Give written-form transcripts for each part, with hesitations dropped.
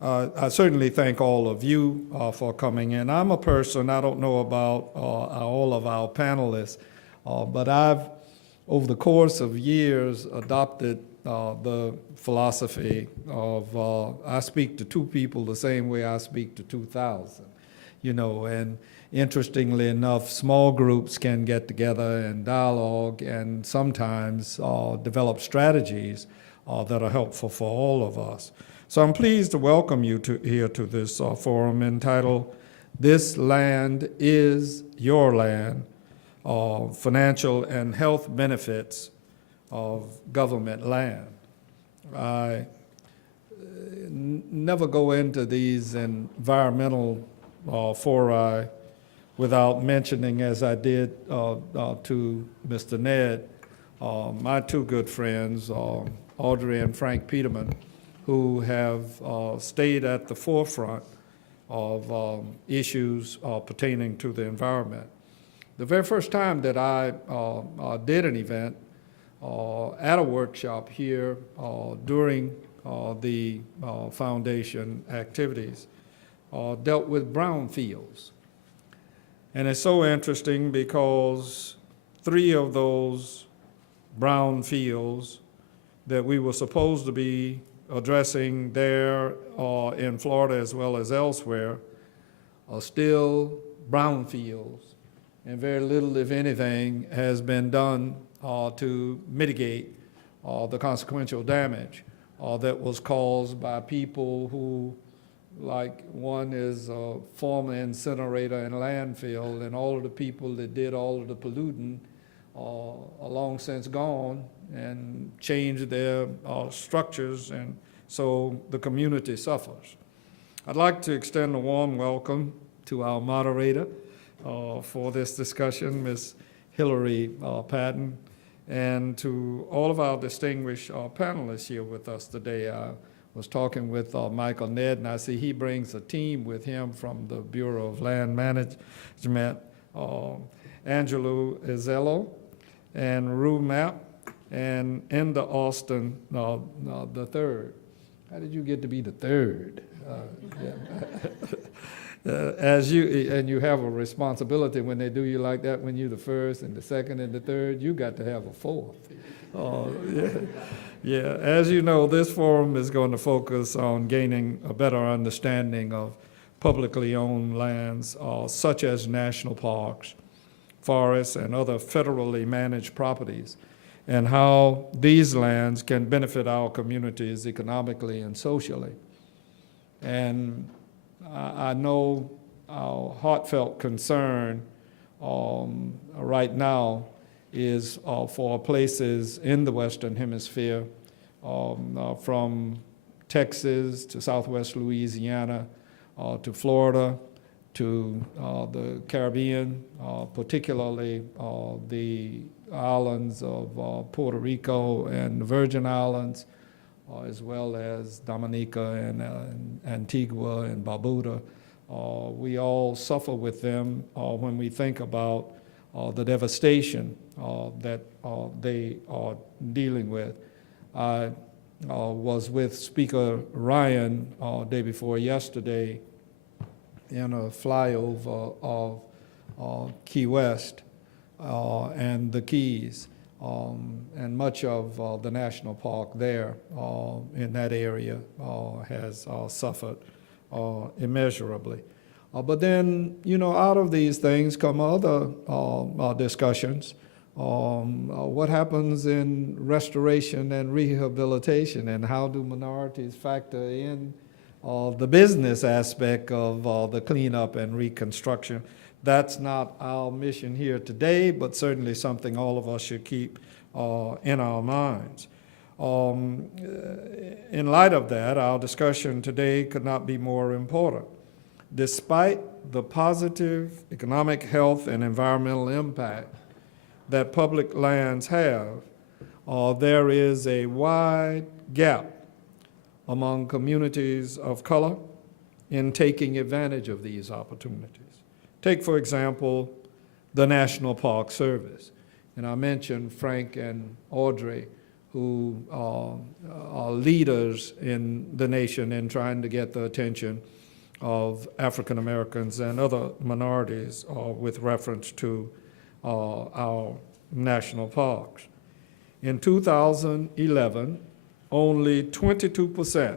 I certainly thank all of you for coming in. I'm a person, I don't know about all of our panelists, but I've, over the course of years, adopted the philosophy of I speak to two people the same way I speak to 2,000, you know, and interestingly enough, small groups can get together and dialogue and sometimes develop strategies that are helpful for all of us. So I'm pleased to welcome you here to this forum entitled, "This Land is Your Land, Financial and Health Benefits of Government Land." I never go into these environmental fora without mentioning, as I did to Mr. Ned, my two good friends, Audrey and Frank Peterman, who have stayed at the forefront of issues pertaining to the environment. The very first time that I did an event at a workshop here during the foundation activities dealt with brownfields. And it's so interesting because 3 of those brownfields that we were supposed to be addressing there in Florida as well as elsewhere are still brownfields, and very little, if anything, has been done to mitigate the consequential damage that was caused by people who, like one is a former incinerator and landfill, and all of the people that did all of the polluting are long since gone and changed their structures, and so the community suffers. I'd like to extend a warm welcome to our moderator for this discussion, Ms. Hillary Patton, and to all of our distinguished panelists here with us today. I was talking with Michael Ned, and I see he brings a team with him from the Bureau of Land Management, Angelo Izzello, and Rue Mapp, and Enda Austin the third. How did you get to be the third? As you have a responsibility when they do you like that, when you're the first and the second and the third, you got to have a fourth. Yeah, as you know, this forum is going to focus on gaining a better understanding of publicly owned lands, such as national parks, forests, and other federally managed properties, and how these lands can benefit our communities economically and socially. And I know our heartfelt concern right now is for places in the Western Hemisphere, from Texas to Southwest Louisiana to Florida to the Caribbean, particularly the islands of Puerto Rico and the Virgin Islands, as well as Dominica and Antigua and Barbuda. We all suffer with them when we think about the devastation that they are dealing with. I was with Speaker Ryan day before yesterday in a flyover of Key West and the Keys, and much of the national park there in that area has suffered immeasurably. But then, you know, out of these things come other discussions. What happens in restoration and rehabilitation, and how do minorities factor in the business aspect of the cleanup and reconstruction? That's not our mission here today, but certainly something all of us should keep in our minds. In light of that, our discussion today could not be more important. Despite the positive economic, health, and environmental impact that public lands have, there is a wide gap among communities of color in taking advantage of these opportunities. Take, for example, the National Park Service. And I mentioned Frank and Audrey, who are leaders in the nation in trying to get the attention of African Americans and other minorities with reference to our national parks. In 2011, only 22%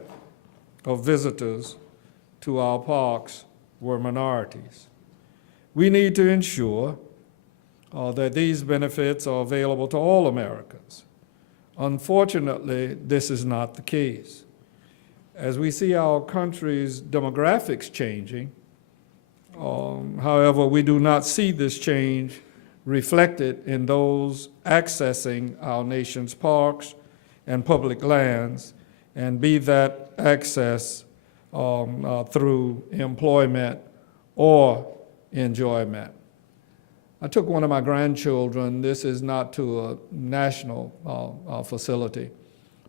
of visitors to our parks were minorities. We need to ensure that these benefits are available to all Americans. Unfortunately, this is not the case. As we see our country's demographics changing, however, we do not see this change reflected in those accessing our nation's parks and public lands, and be that access through employment or enjoyment. I took one of my grandchildren, this is not to a national facility,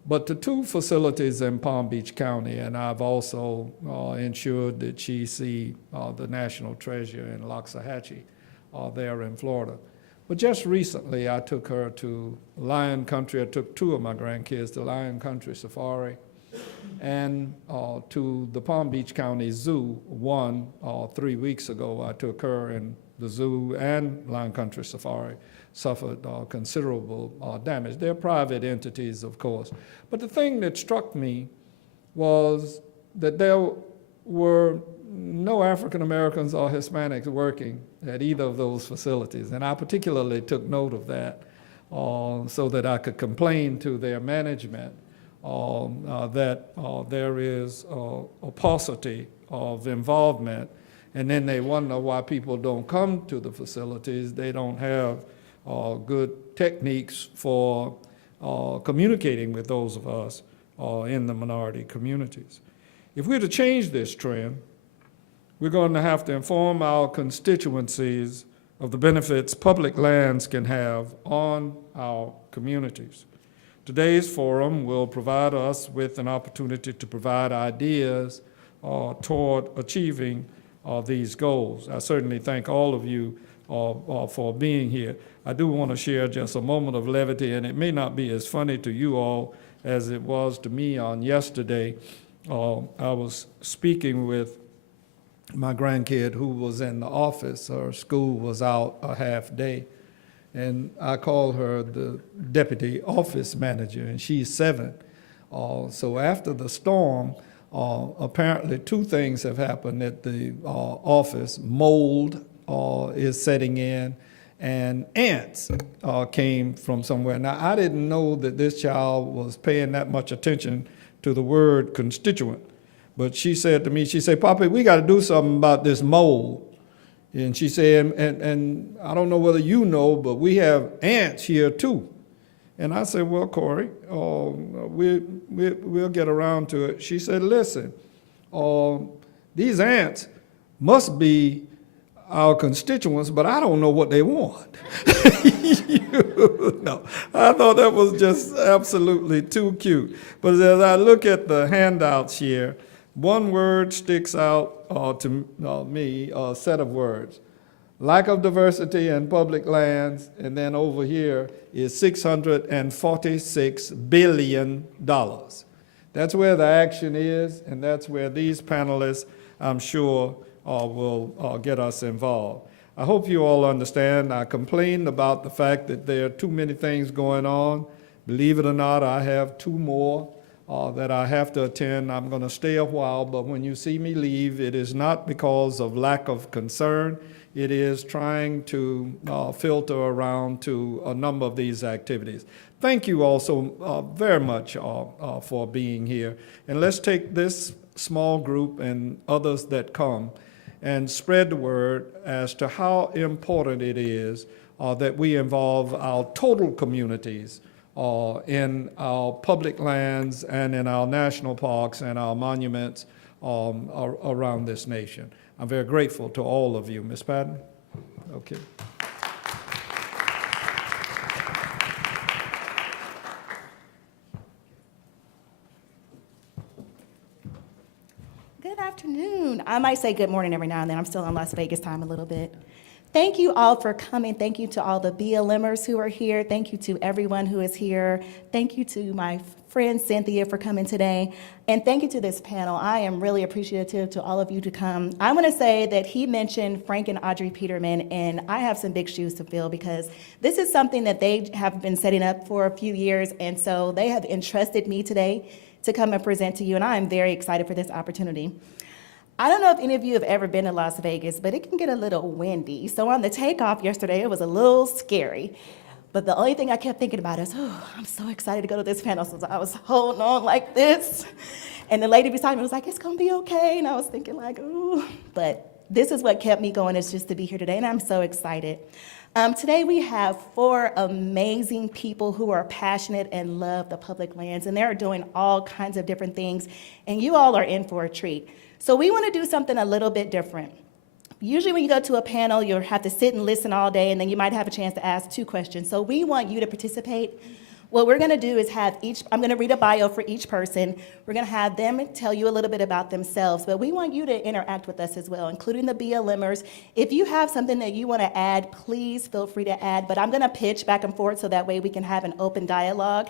but to two facilities in Palm Beach County, and I've also ensured that she see the national treasure in Loxahatchee there in Florida. But just recently, I took her to Lion Country. I took two of my grandkids to Lion Country Safari and to the Palm Beach County Zoo. 3 weeks ago, I took her, and the zoo and Lion Country Safari suffered considerable damage. They're private entities, of course. But the thing that struck me was that there were no African Americans or Hispanics working at either of those facilities. And I particularly took note of that so that I could complain to their management that there is a paucity of involvement. And then they wonder why people don't come to the facilities. They don't have good techniques for communicating with those of us in the minority communities. If we're to change this trend, we're going to have to inform our constituencies of the benefits public lands can have on our communities. Today's forum will provide us with an opportunity to provide ideas toward achieving these goals. I certainly thank all of you for being here. I do want to share just a moment of levity, and it may not be as funny to you all as it was to me on yesterday. I was speaking with my grandkid who was in the office. Her school was out a half day, and I called her the deputy office manager, and she's 7. So after the storm, apparently 2 things have happened at the office. Mold is setting in, and ants came from somewhere. Now, I didn't know that this child was paying that much attention to the word constituent. But she said to me, she said, "Papa, we got to do something about this mold." And she said, and I don't know whether you know, but we have ants here too. And I said, "Well, Corey, we'll get around to it." She said, "Listen, these ants must be our constituents, but I don't know what they want." No, I thought that was just absolutely too cute. But as I look at the handouts here, one word sticks out to me, a set of words. Lack of diversity in public lands, and then over here is $646 billion. That's where the action is, and that's where these panelists, I'm sure, will get us involved. I hope you all understand. I complained about the fact that there are too many things going on. Believe it or not, I have 2 more that I have to attend. I'm going to stay a while, but when you see me leave, it is not because of lack of concern. It is trying to filter around to a number of these activities. Thank you also very much for being here. And let's take this small group and others that come and spread the word as to how important it is that we involve our total communities in our public lands and in our national parks and our monuments around this nation. I'm very grateful to all of you. Ms. Patton? Okay. Good afternoon. I might say good morning every now and then. I'm still on Las Vegas time a little bit. Thank you all for coming. Thank you to all the BLMers who are here. Thank you to everyone who is here. Thank you to my friend Cynthia for coming today. And thank you to this panel. I am really appreciative to all of you to come. I want to say that he mentioned Frank and Audrey Peterman, and I have some big shoes to fill because this is something that they have been setting up for a few years, and so they have entrusted me today to come and present to you, and I am very excited for this opportunity. I don't know if any of you have ever been to Las Vegas, but it can get a little windy. So on the takeoff yesterday, it was a little scary. But the only thing I kept thinking about is, oh, I'm so excited to go to this panel. So I was holding on like this. And the lady beside me was like, it's gonna be okay. And I was thinking like, ooh. But this is what kept me going, is just to be here today, and I'm so excited. Today we have 4 amazing people who are passionate and love the public lands, and they're doing all kinds of different things, and you all are in for a treat. So we want to do something a little bit different. Usually when you go to a panel, you'll have to sit and listen all day, and then you might have a chance to ask 2 questions. So we want you to participate. What we're going to do is I'm going to read a bio for each person. We're going to have them tell you a little bit about themselves, but we want you to interact with us as well, including the BLMers. If you have something that you want to add, please feel free to add, but I'm going to pitch back and forth so that way we can have an open dialogue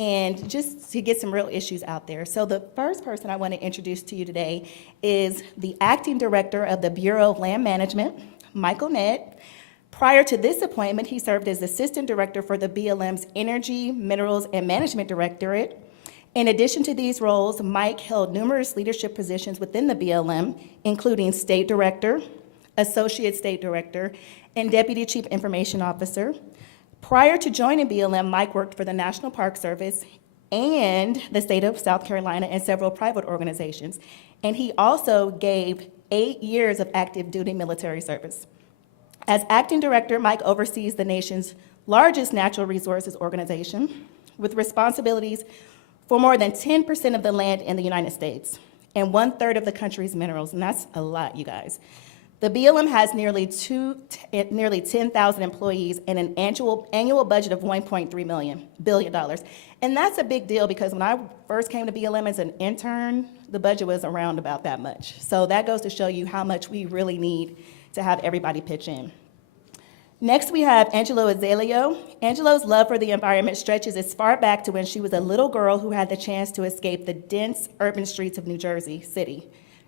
and just to get some real issues out there. So the first person I want to introduce to you today is the Acting Director of the Bureau of Land Management, Michael Ned. Prior to this appointment, he served as Assistant Director for the BLM's Energy, Minerals, and Management Directorate. In addition to these roles, Mike held numerous leadership positions within the BLM, including State Director, Associate State Director, and Deputy Chief Information Officer. Prior to joining BLM, Mike worked for the National Park Service and the state of South Carolina and several private organizations. And he also gave 8 years of active duty military service. As acting director, Mike oversees the nation's largest natural resources organization with responsibilities for more than 10% of the land in the United States and 1/3 of the country's minerals, and that's a lot, you guys. The BLM has nearly 10,000 employees and an annual budget of $1.3 billion. And that's a big deal because when I first came to BLM as an intern, the budget was around about that much. So that goes to show you how much we really need to have everybody pitch in. Next, we have Angelo Azaleo. Angelo's love for the environment stretches as far back to when she was a little girl who had the chance to escape the dense urban streets of New Jersey City,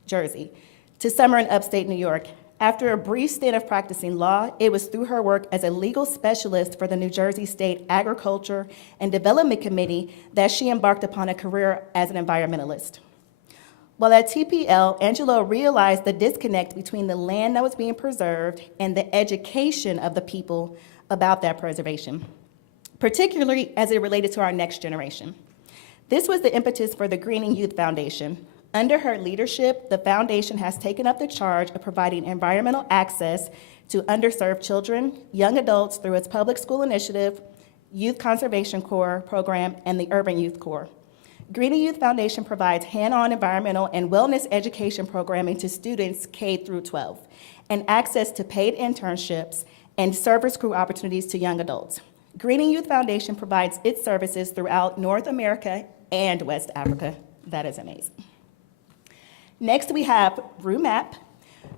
to summer in upstate New York. After a brief stint of practicing law, it was through her work as a legal specialist for the New Jersey State Agriculture and Development Committee that she embarked upon a career as an environmentalist. While at TPL, Angelo realized the disconnect between the land that was being preserved and the education of the people about that preservation, particularly as it related to our next generation. This was the impetus for the Greenies Youth Foundation. Under her leadership, the foundation has taken up the charge of providing environmental access to underserved children, young adults through its public school initiative, Youth Conservation Corps program, and the Urban Youth Corps. Greenies Youth Foundation provides hand-on environmental and wellness education programming to students K through 12, and access to paid internships and service crew opportunities to young adults. Greenies Youth Foundation provides its services throughout North America and West Africa. That is amazing. Next, we have Rue Mapp.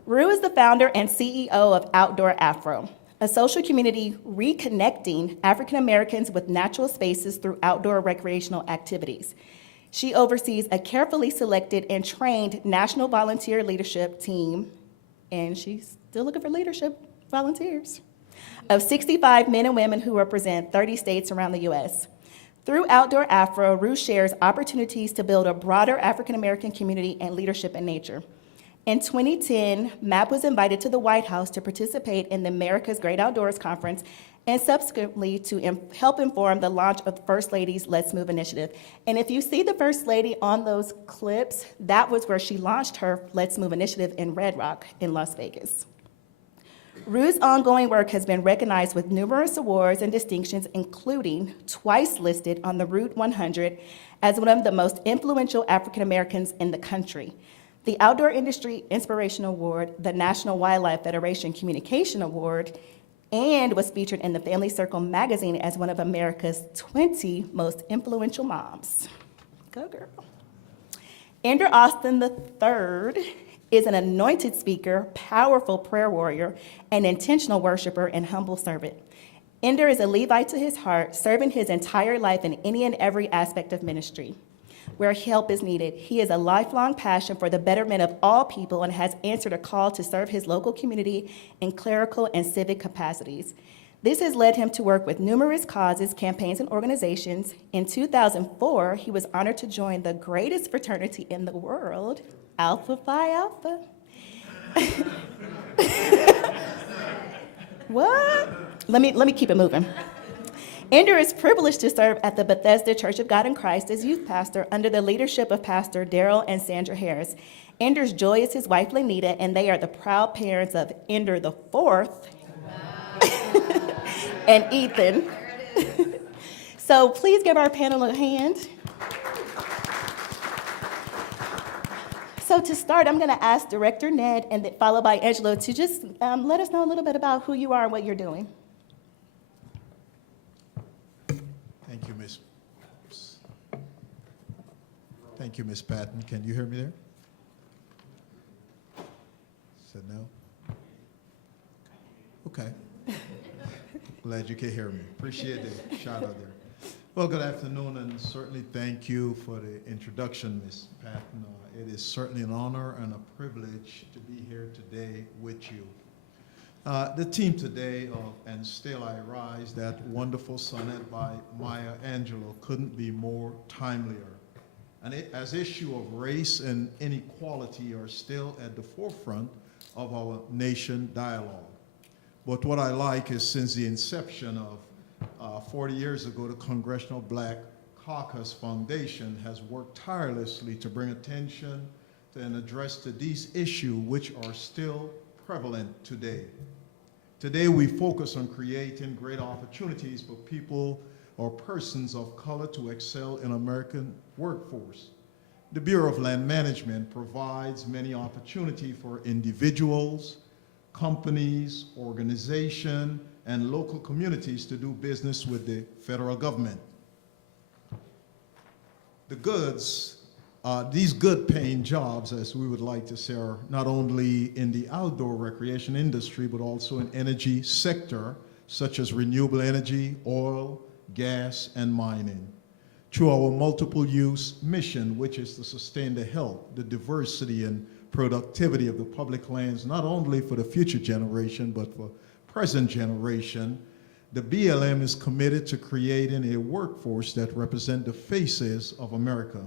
Rue is the founder and CEO of Outdoor Afro, a social community reconnecting African Americans with natural spaces through outdoor recreational activities. She oversees a carefully selected and trained national volunteer leadership team, and she's still looking for leadership volunteers, of 65 men and women who represent 30 states around the US. Through Outdoor Afro, Rue shares opportunities to build a broader African American community and leadership in nature. In 2010, MAP was invited to the White House to participate in the America's Great Outdoors Conference and subsequently to help inform the launch of the First Lady's Let's Move initiative. And if you see the First Lady on those clips, that was where she launched her Let's Move initiative in Red Rock in Las Vegas. Rue's ongoing work has been recognized with numerous awards and distinctions, including twice listed on the Route 100 as one of the most influential African Americans in the country, the Outdoor Industry Inspiration Award, the National Wildlife Federation Communication Award, and was featured in the Family Circle magazine as one of America's 20 most influential moms. Go girl. Andrew Austin III is an anointed speaker, powerful prayer warrior, an intentional worshiper, and humble servant. Ender is a Levite to his heart, serving his entire life in any and every aspect of ministry where help is needed. He is a lifelong passion for the betterment of all people and has answered a call to serve his local community in clerical and civic capacities. This has led him to work with numerous causes, campaigns, and organizations. In 2004, he was honored to join the greatest fraternity in the world, Alpha Phi Alpha. What? Let me keep it moving. Ender is privileged to serve at the Bethesda Church of God in Christ as youth pastor under the leadership of Pastor Daryl and Sandra Harris. Ender's joy is his wife, Lenita, and they are the proud parents of Ender the Fourth and Ethan. So please give our panel a hand. So to start, I'm going to ask Director Ned and then followed by Angelo to just let us know a little bit about who you are and what you're doing. Thank you, Ms. Patton. Can you hear me there? Said no? Okay. Glad you can hear me. Appreciate the shout out there. Well, good afternoon, and certainly thank you for the introduction, Ms. Patton. It is certainly an honor and a privilege to be here today with you. The team today of And Still I Rise, that wonderful sonnet by Maya Angelou, couldn't be more timelier. And as issue of race and inequality are still at the forefront of our nation dialogue. But what I like is since the inception of 40 years ago, the Congressional Black Caucus Foundation has worked tirelessly to bring attention to and address to these issues which are still prevalent today. Today we focus on creating great opportunities for people or persons of color to excel in American workforce. The Bureau of Land Management provides many opportunities for individuals, companies, organizations, and local communities to do business with the federal government. The goods, these good paying jobs, as we would like to say, are not only in the outdoor recreation industry, but also in energy sector, such as renewable energy, oil, gas, and mining. Through our multiple use mission, which is to sustain the health, the diversity, and productivity of the public lands, not only for the future generation, but for present generation, the BLM is committed to creating a workforce that represents the faces of America.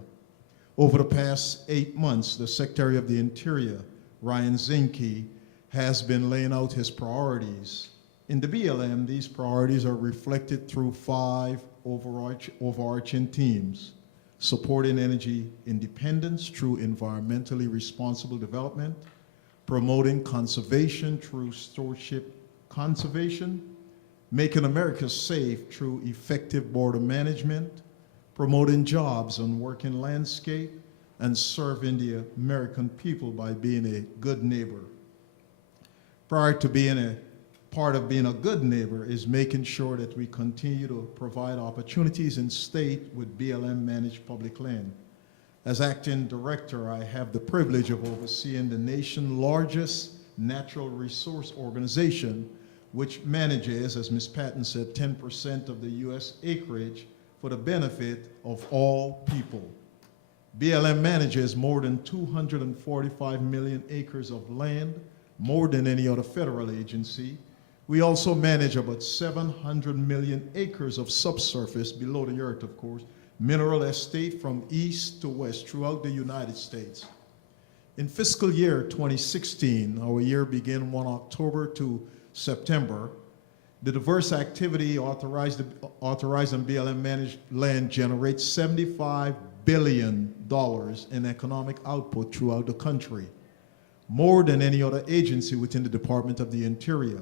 Over the past 8 months, the Secretary of the Interior, Ryan Zinke, has been laying out his priorities. In the BLM, these priorities are reflected through 5 overarching themes: supporting energy independence through environmentally responsible development, promoting conservation through stewardship conservation, making America safe through effective border management, promoting jobs on working landscape, and serving the American people by being a good neighbor. Prior to being a part of being a good neighbor is making sure that we continue to provide opportunities in state with BLM managed public land. As acting director, I have the privilege of overseeing the nation's largest natural resource organization, which manages, as Ms. Patton said, 10% of the US acreage for the benefit of all people. BLM manages more than 245 million acres of land, more than any other federal agency. We also manage about 700 million acres of subsurface, below the earth, of course, mineral estate from east to west throughout the United States. In fiscal year 2016, our year began 1 October to September, the diverse activity authorized on BLM managed land generates $75 billion in economic output throughout the country, more than any other agency within the Department of the Interior.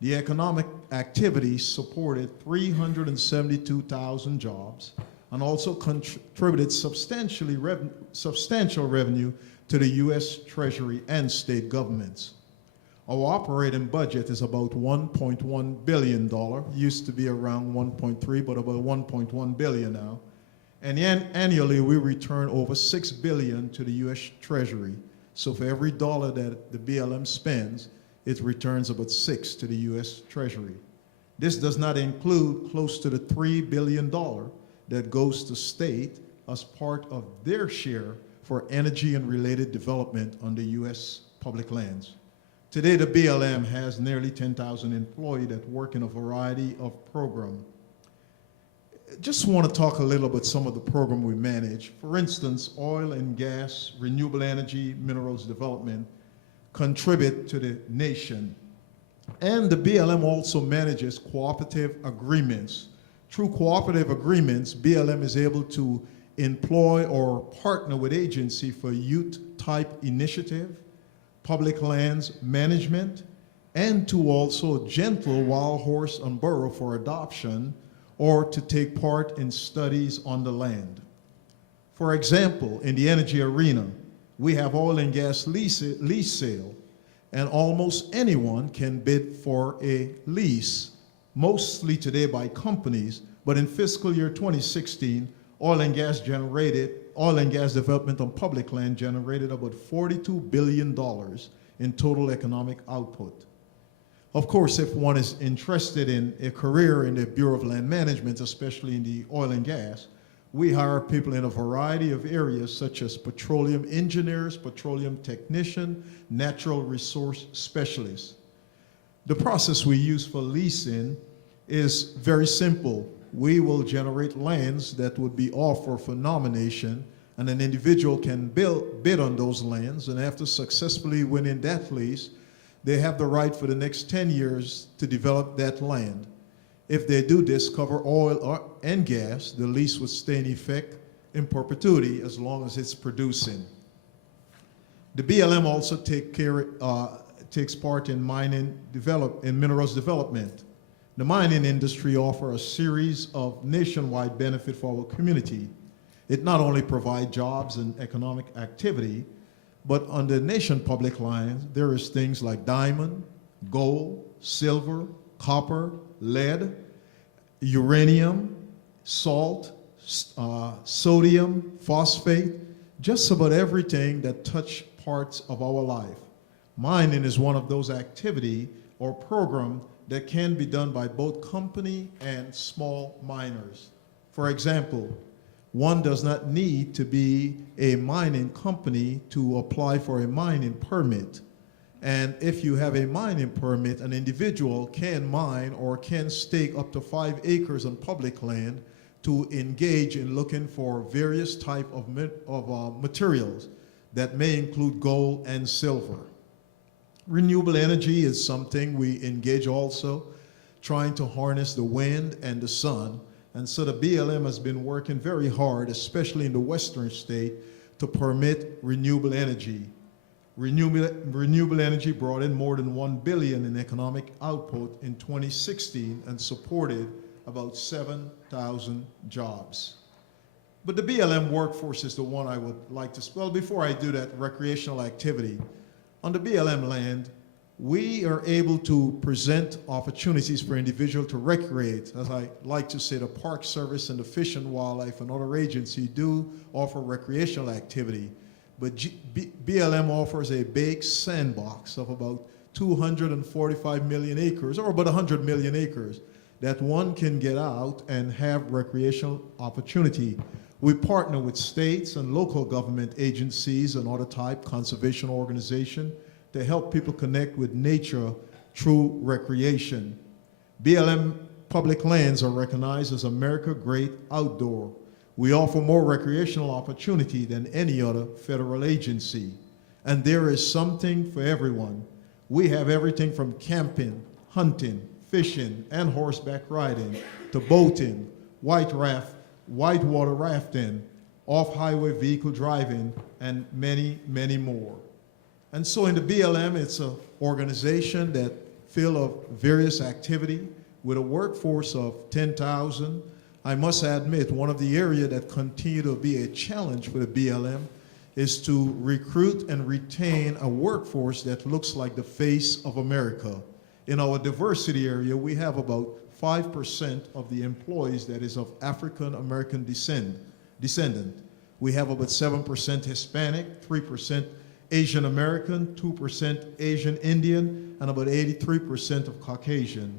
The economic activity supported 372,000 jobs and also contributed substantial revenue to the U.S. Treasury and state governments. Our operating budget is about $1.1 billion. Used to be around 1.3, but about 1.1 billion now. And annually, we return over $6 billion to the U.S. Treasury, So for every dollar that the BLM spends, it returns about 6 to the U.S. Treasury. This does not include close to the $3 billion that goes to state as part of their share for energy and related development on the U.S. public lands. Today, the BLM has nearly 10,000 employees that work in a variety of programs. Just want to talk a little about some of the programs we manage. For instance, oil and gas, renewable energy, minerals development contribute to the nation. And the BLM also manages cooperative agreements. Through cooperative agreements, BLM is able to employ or partner with agency for youth-type initiative, public lands management, and to also gentle wild horse and burro for adoption or to take part in studies on the land. For example, in the energy arena, we have oil and gas lease sale, and almost anyone can bid for a lease, mostly today by companies, but in fiscal year 2016, oil and gas development on public land generated about $42 billion in total economic output. Of course, if one is interested in a career in the Bureau of Land Management, especially in the oil and gas, we hire people in a variety of areas such as petroleum engineers, petroleum technician, natural resource specialists. The process we use for leasing is very simple. We will generate lands that would be offered for nomination, and an individual can bid on those lands, and after successfully winning that lease, they have the right for the next 10 years to develop that land. If they do discover oil and gas, the lease would stay in effect in perpetuity as long as it's producing. The BLM also takes part in minerals development. The mining industry offers a series of nationwide benefits for our community. It not only provides jobs and economic activity, but on the nation public lands, there is things like diamond, gold, silver, copper, lead, uranium, salt, sodium, phosphate, just about everything that touch parts of our life. Mining is one of those activity or program that can be done by both company and small miners. For example, one does not need to be a mining company to apply for a mining permit. And if you have a mining permit, an individual can mine or can stake up to 5 acres on public land to engage in looking for various types of materials that may include gold and silver. Renewable energy is something we engage also, trying to harness the wind and the sun. And so the BLM has been working very hard, especially in the western state, to permit renewable energy. Renewable energy brought in more than $1 billion in economic output in 2016 and supported about 7,000 jobs. But the BLM workforce is the one I would like to, well, before I do that, recreational activity. On the BLM land, we are able to present opportunities for individuals to recreate. As I like to say, the Park Service and the Fish and Wildlife and other agencies do offer recreational activity. But BLM offers a big sandbox of about 245 million acres, or about 100 million acres, that one can get out and have recreational opportunity. We partner with states and local government agencies and other type conservation organizations to help people connect with nature through recreation. BLM public lands are recognized as America's Great Outdoor. We offer more recreational opportunity than any other federal agency. And there is something for everyone. We have everything from camping, hunting, fishing, and horseback riding, to boating, whitewater rafting, off-highway vehicle driving, and many, many more. And so in the BLM, it's an organization that filled of various activity with a workforce of 10,000. I must admit, one of the areas that continue to be a challenge for the BLM is to recruit and retain a workforce that looks like the face of America. In our diversity area, we have about 5% of the employees that is of African American descendant. We have about 7% Hispanic, 3% Asian American, 2% Asian Indian, and about 83% of Caucasian.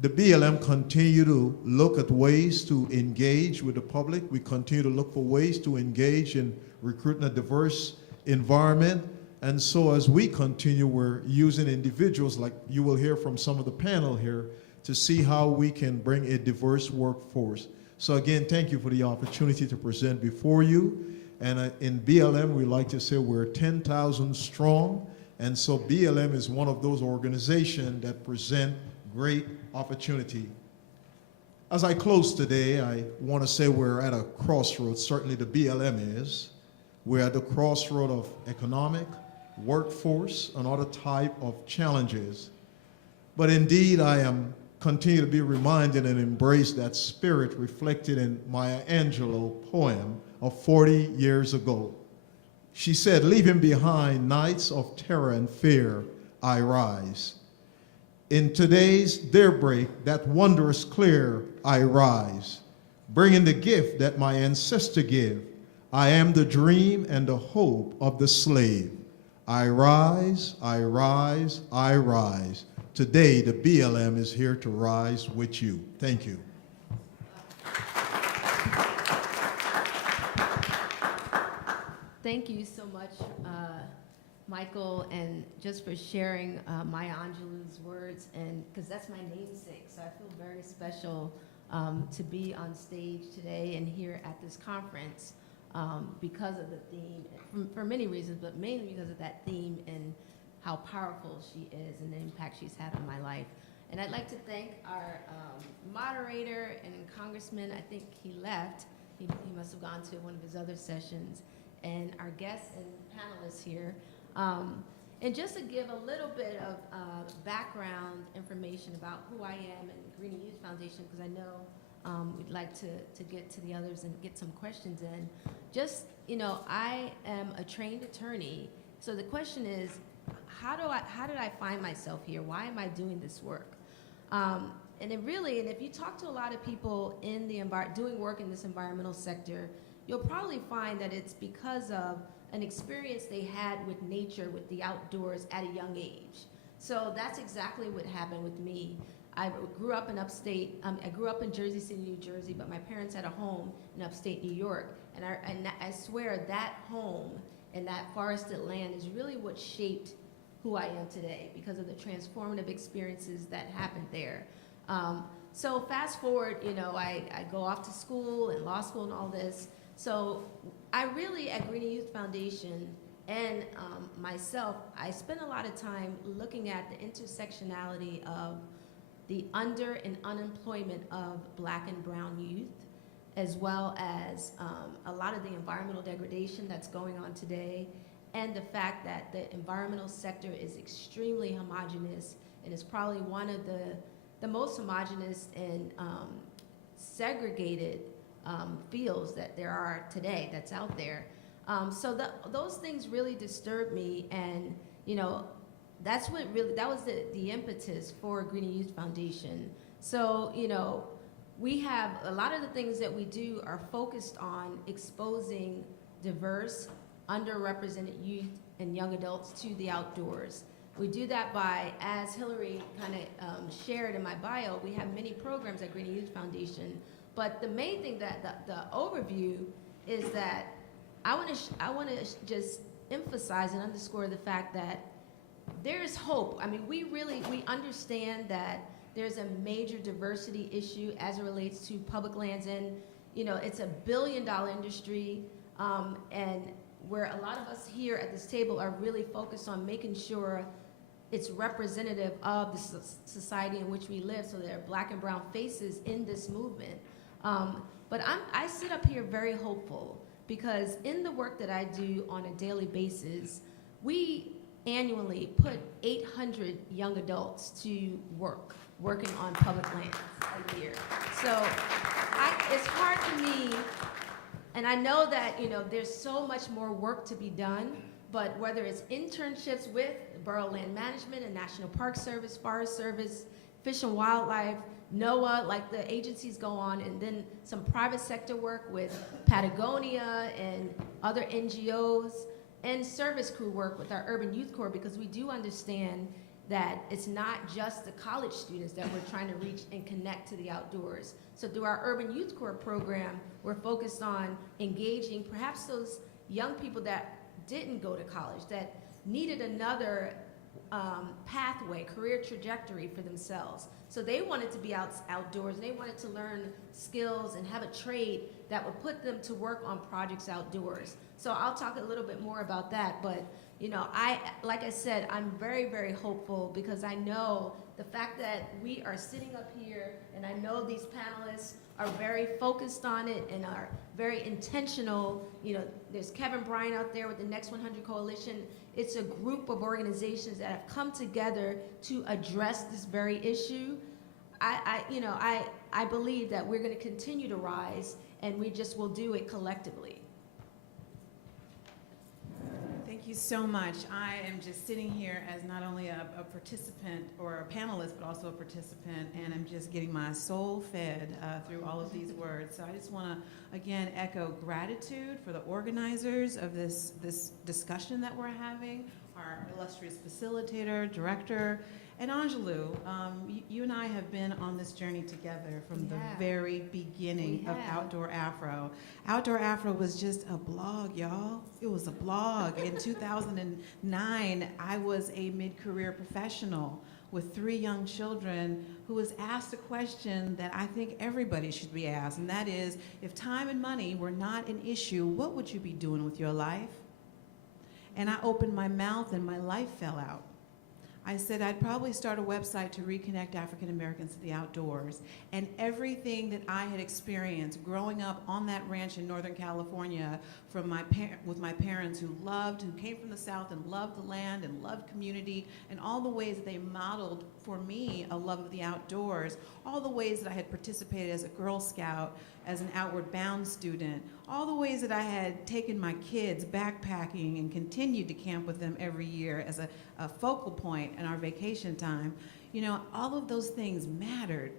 The BLM continue to look at ways to engage with the public. We continue to look for ways to engage in recruiting a diverse environment. And so as we continue, we're using individuals like you will hear from some of the panel here to see how we can bring a diverse workforce. So again, thank you for the opportunity to present before you. And in BLM, we like to say we're 10,000 strong. And so BLM is one of those organizations that present great opportunity. As I close today, I want to say we're at a crossroads. Certainly the BLM is. We're at the crossroad of economic, workforce, and other type of challenges. But indeed, I am continue to be reminded and embrace that spirit reflected in Maya Angelou poem of 40 years ago. She said, "Leaving behind nights of terror and fear, I rise. In today's daybreak, that wondrous clear, I rise, bringing the gift that my ancestor gave. I am the dream and the hope of the slave. I rise, I rise, I rise. Today, the BLM is here to rise with you." Thank you. Thank you so much, Michael, and just for sharing Maya Angelou's words, and because that's my namesake, so I feel very special to be on stage today and here at this conference because of the theme, for many reasons, but mainly because of that theme and how powerful she is and the impact she's had on my life. And I'd like to thank our moderator and congressman. I think he left. He must have gone to one of his other sessions. And our guests and panelists here. And just to give a little bit of background information about who I am and Greenies Youth Foundation, because I know we'd like to get to the others and get some questions in. Just, I am a trained attorney. So the question is, how did I find myself here? Why am I doing this work? And if you talk to a lot of people in the doing work in this environmental sector, you'll probably find that it's because of an experience they had with nature, with the outdoors at a young age. So that's exactly what happened with me. I grew up in upstate. I grew up in Jersey City, New Jersey, but my parents had a home in upstate New York. And I swear that home and that forested land is really what shaped who I am today because of the transformative experiences that happened there. So fast forward, I go off to school and law school and all this. So I really, at Greenies Youth Foundation and myself, I spend a lot of time looking at the intersectionality of the under and unemployment of Black and brown youth, as well as a lot of the environmental degradation that's going on today, and the fact that the environmental sector is extremely homogenous and is probably one of the most homogenous and segregated fields that there are today that's out there. So those things really disturb me, and that was the impetus for Greenies Youth Foundation. So we have a lot of the things that we do are focused on exposing diverse, underrepresented youth and young adults to the outdoors. We do that by, as Hillary kind of shared in my bio, we have many programs at Greenies Youth Foundation. But the main thing that the overview is that I want to just emphasize and underscore the fact that there is hope. I mean, we understand that there's a major diversity issue as it relates to public lands, and it's $1 billion industry, and where a lot of us here at this table are really focused on making sure it's representative of the society in which we live, so there are Black and brown faces in this movement. But I sit up here very hopeful because in the work that I do on a daily basis, we annually put 800 young adults to working on public lands a year. So it's hard for me, and I know that there's so much more work to be done, but whether it's internships with Borough Land Management and National Park Service, Forest Service, Fish and Wildlife, NOAA, like the agencies go on, and then some private sector work with Patagonia and other NGOs. and service crew work with our Urban Youth Corps, because we do understand that it's not just the college students that we're trying to reach and connect to the outdoors. So through our Urban Youth Corps program, we're focused on engaging perhaps those young people that didn't go to college, that needed another pathway, career trajectory for themselves. So they wanted to be outdoors, and they wanted to learn skills and have a trade that would put them to work on projects outdoors. So I'll talk a little bit more about that, but you know, like I said, I'm very, very hopeful, because I know the fact that we are sitting up here, and I know these panelists are very focused on it and are very intentional. You know, there's Kevin Bryan out there with the Next 100 Coalition. It's a group of organizations that have come together to address this very issue. I believe that we're going to continue to rise, and we just will do it collectively. Thank you so much. I am just sitting here as not only a participant or a panelist, but also a participant, and I'm just getting my soul fed through all of these words. So I just want to, again, echo gratitude for the organizers of this discussion that we're having, our illustrious facilitator, director, and Angelou. You and I have been on this journey together from the very beginning of Outdoor Afro. Outdoor Afro was just a blog, y'all. It was a blog. In 2009, I was a mid-career professional with 3 young children who was asked a question that I think everybody should be asked, and that is, if time and money were not an issue, what would you be doing with your life? And I opened my mouth and my life fell out. I said I'd probably start a website to reconnect African Americans to the outdoors. And everything that I had experienced growing up on that ranch in Northern California with my parents who came from the South and loved the land and loved community, and all the ways that they modeled for me a love of the outdoors, all the ways that I had participated as a Girl Scout, as an Outward Bound student, all the ways that I had taken my kids backpacking and continued to camp with them every year as a focal point in our vacation time, you know, all of those things mattered.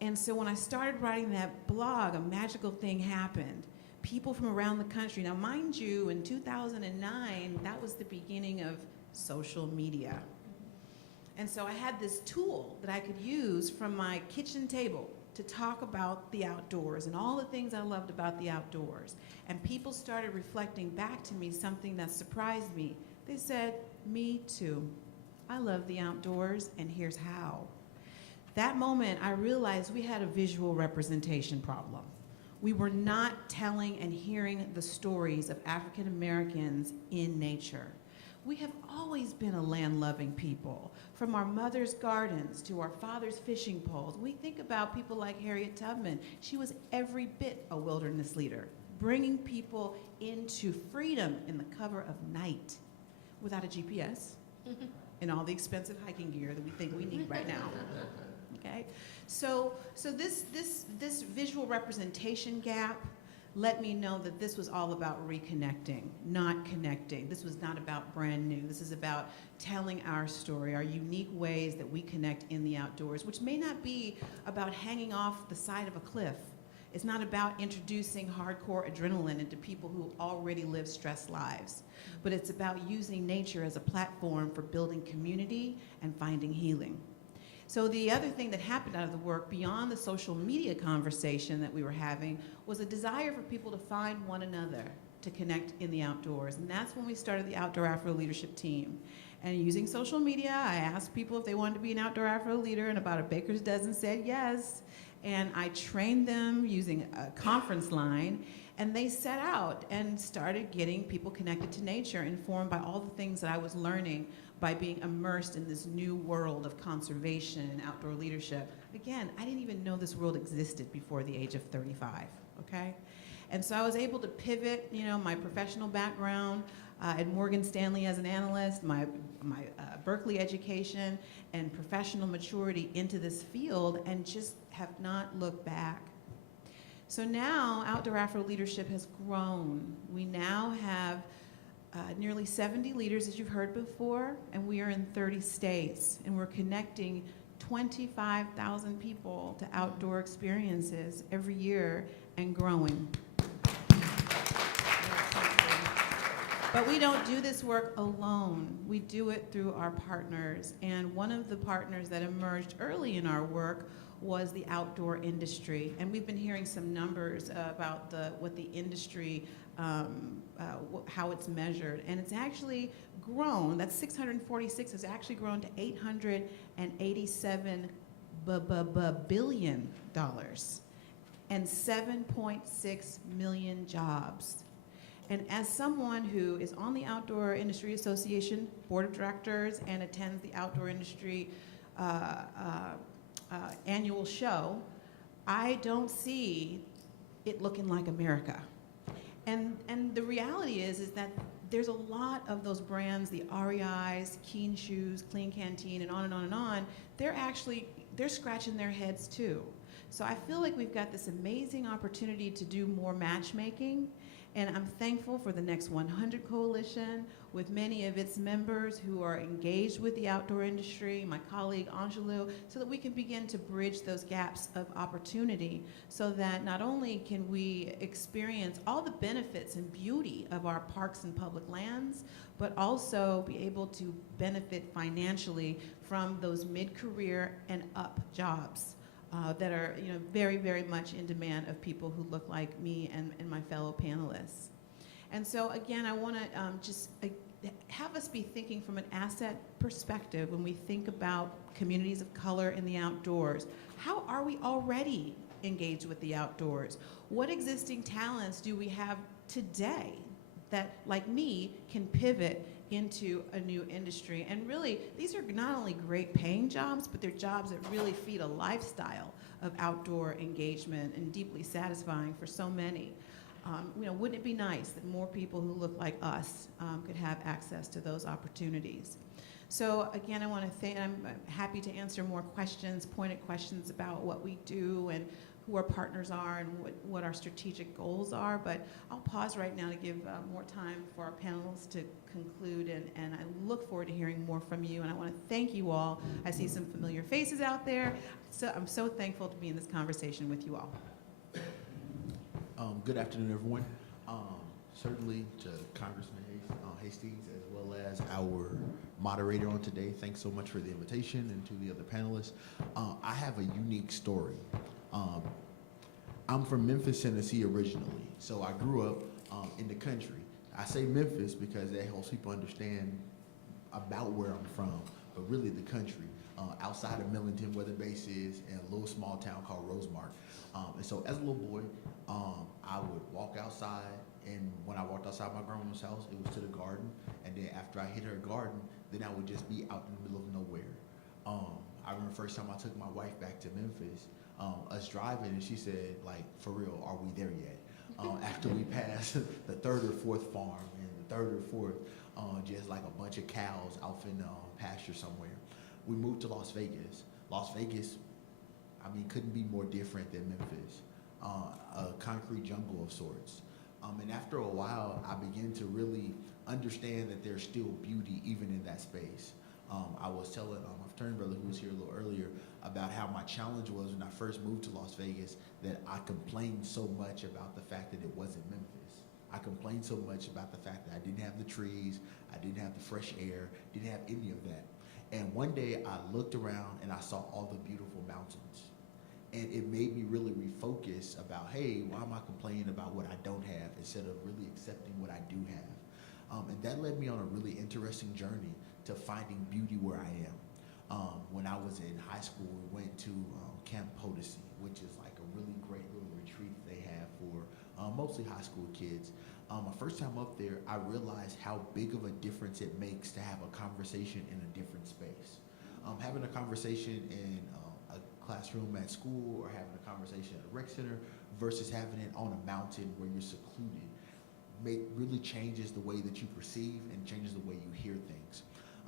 And so when I started writing that blog, a magical thing happened. People from around the country, now mind you, in 2009, that was the beginning of social media. And so I had this tool that I could use from my kitchen table to talk about the outdoors and all the things I loved about the outdoors. And people started reflecting back to me something that surprised me. They said, me too. I love the outdoors, and here's how. That moment, I realized we had a visual representation problem. We were not telling and hearing the stories of African Americans in nature. We have always been a land-loving people. From our mother's gardens to our father's fishing poles, we think about people like Harriet Tubman. She was every bit a wilderness leader, bringing people into freedom in the cover of night without a GPS and all the expensive hiking gear that we think we need right now. Okay, so this visual representation gap let me know that this was all about reconnecting, not connecting. This was not about brand new. This is about telling our story, our unique ways that we connect in the outdoors, which may not be about hanging off the side of a cliff. It's not about introducing hardcore adrenaline into people who already live stressed lives, but it's about using nature as a platform for building community and finding healing. So the other thing that happened out of the work, beyond the social media conversation that we were having, was a desire for people to find one another, to connect in the outdoors. And that's when we started the Outdoor Afro Leadership Team. And using social media, I asked people if they wanted to be an Outdoor Afro leader, and about a baker's dozen said yes. And I trained them using a conference line, and they set out and started getting people connected to nature, informed by all the things that I was learning by being immersed in this new world of conservation and outdoor leadership. Again, I didn't even know this world existed before the age of 35, okay? And so I was able to pivot, you know, my professional background at Morgan Stanley as an analyst, my Berkeley education, and professional maturity into this field, and just have not looked back. So now Outdoor Afro Leadership has grown. We now have nearly 70 leaders, as you've heard before, and we are in 30 states, and we're connecting 25,000 people to outdoor experiences every year and growing. But we don't do this work alone. We do it through our partners. And one of the partners that emerged early in our work was the outdoor industry. And we've been hearing some numbers about what the industry, how it's measured. And it's actually grown. That 646 has actually grown to $887 billion and 7.6 million jobs. And as someone who is on the Outdoor Industry Association Board of Directors and attends the Outdoor Industry annual show, I don't see it looking like America. And the reality is that there's a lot of those brands, the REIs, Keen Shoes, Clean Canteen, and on and on and on, they're scratching their heads too. So I feel like we've got this amazing opportunity to do more matchmaking. And I'm thankful for the Next 100 Coalition with many of its members who are engaged with the outdoor industry, my colleague Angelou, so that we can begin to bridge those gaps of opportunity so that not only can we experience all the benefits and beauty of our parks and public lands, but also be able to benefit financially from those mid-career and up jobs. That are very, very much in demand of people who look like me and my fellow panelists. And so again, I want to just have us be thinking from an asset perspective when we think about communities of color in the outdoors. How are we already engaged with the outdoors? What existing talents do we have today that, like me, can pivot into a new industry? And really, these are not only great paying jobs, but they're jobs that really feed a lifestyle of outdoor engagement and deeply satisfying for so many. Wouldn't it be nice that more people who look like us could have access to those opportunities? So again, I want to thank, I'm happy to answer more questions, pointed questions about what we do and who our partners are and what our strategic goals are, but I'll pause right now to give more time for our panelists to conclude, and I look forward to hearing more from you, and I want to thank you all. I see some familiar faces out there, so I'm so thankful to be in this conversation with you all. Good afternoon, everyone. Certainly to Congressman Hastings, as well as our moderator on today, thanks so much for the invitation, and to the other panelists. I have a unique story. I'm from Memphis, Tennessee originally, so I grew up in the country. I say Memphis because that helps people understand about where I'm from, but really the country, outside of Millington, where the base is, in a little small town called Rosemark. And so as a little boy, I would walk outside, and when I walked outside my grandma's house, it was to the garden, and then after I hit her garden, then I would just be out in the middle of nowhere. I remember the first time I took my wife back to Memphis, us driving, and she said, like, for real, are we there yet? After we passed the third or fourth farm, and the third or fourth, just like a bunch of cows out in pasture somewhere. We moved to Las Vegas. Las Vegas, I mean, couldn't be more different than Memphis. A concrete jungle of sorts. And after a while, I began to really understand that there's still beauty even in that space. I was telling my fraternity brother who was here a little earlier about how my challenge was when I first moved to Las Vegas, that I complained so much about the fact that it wasn't Memphis. I complained so much about the fact that I didn't have the trees, I didn't have the fresh air, didn't have any of that. And one day I looked around and I saw all the beautiful mountains. And it made me really refocus about, hey, why am I complaining about what I don't have instead of really accepting what I do have? And that led me on a really interesting journey to finding beauty where I am. When I was in high school, we went to Camp Potosi, which is like a really great little retreat they have for mostly high school kids. My first time up there, I realized how big of a difference it makes to have a conversation in a different space. Having a conversation in a classroom at school or having a conversation at a rec center versus having it on a mountain where you're secluded really changes the way that you perceive and changes the way you hear things.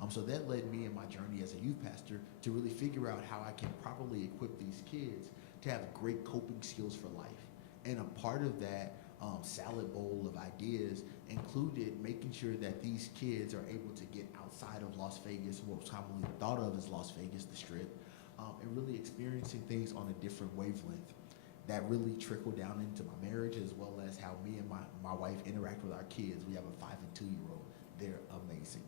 So that led me in my journey as a youth pastor to really figure out how I can properly equip these kids to have great coping skills for life. And a part of that salad bowl of ideas included making sure that these kids are able to get outside of Las Vegas, what was commonly thought of as Las Vegas, the Strip, and really experiencing things on a different wavelength. that really trickled down into my marriage, as well as how me and my wife interact with our kids. We have a 5 and 2-year-old. They're amazing.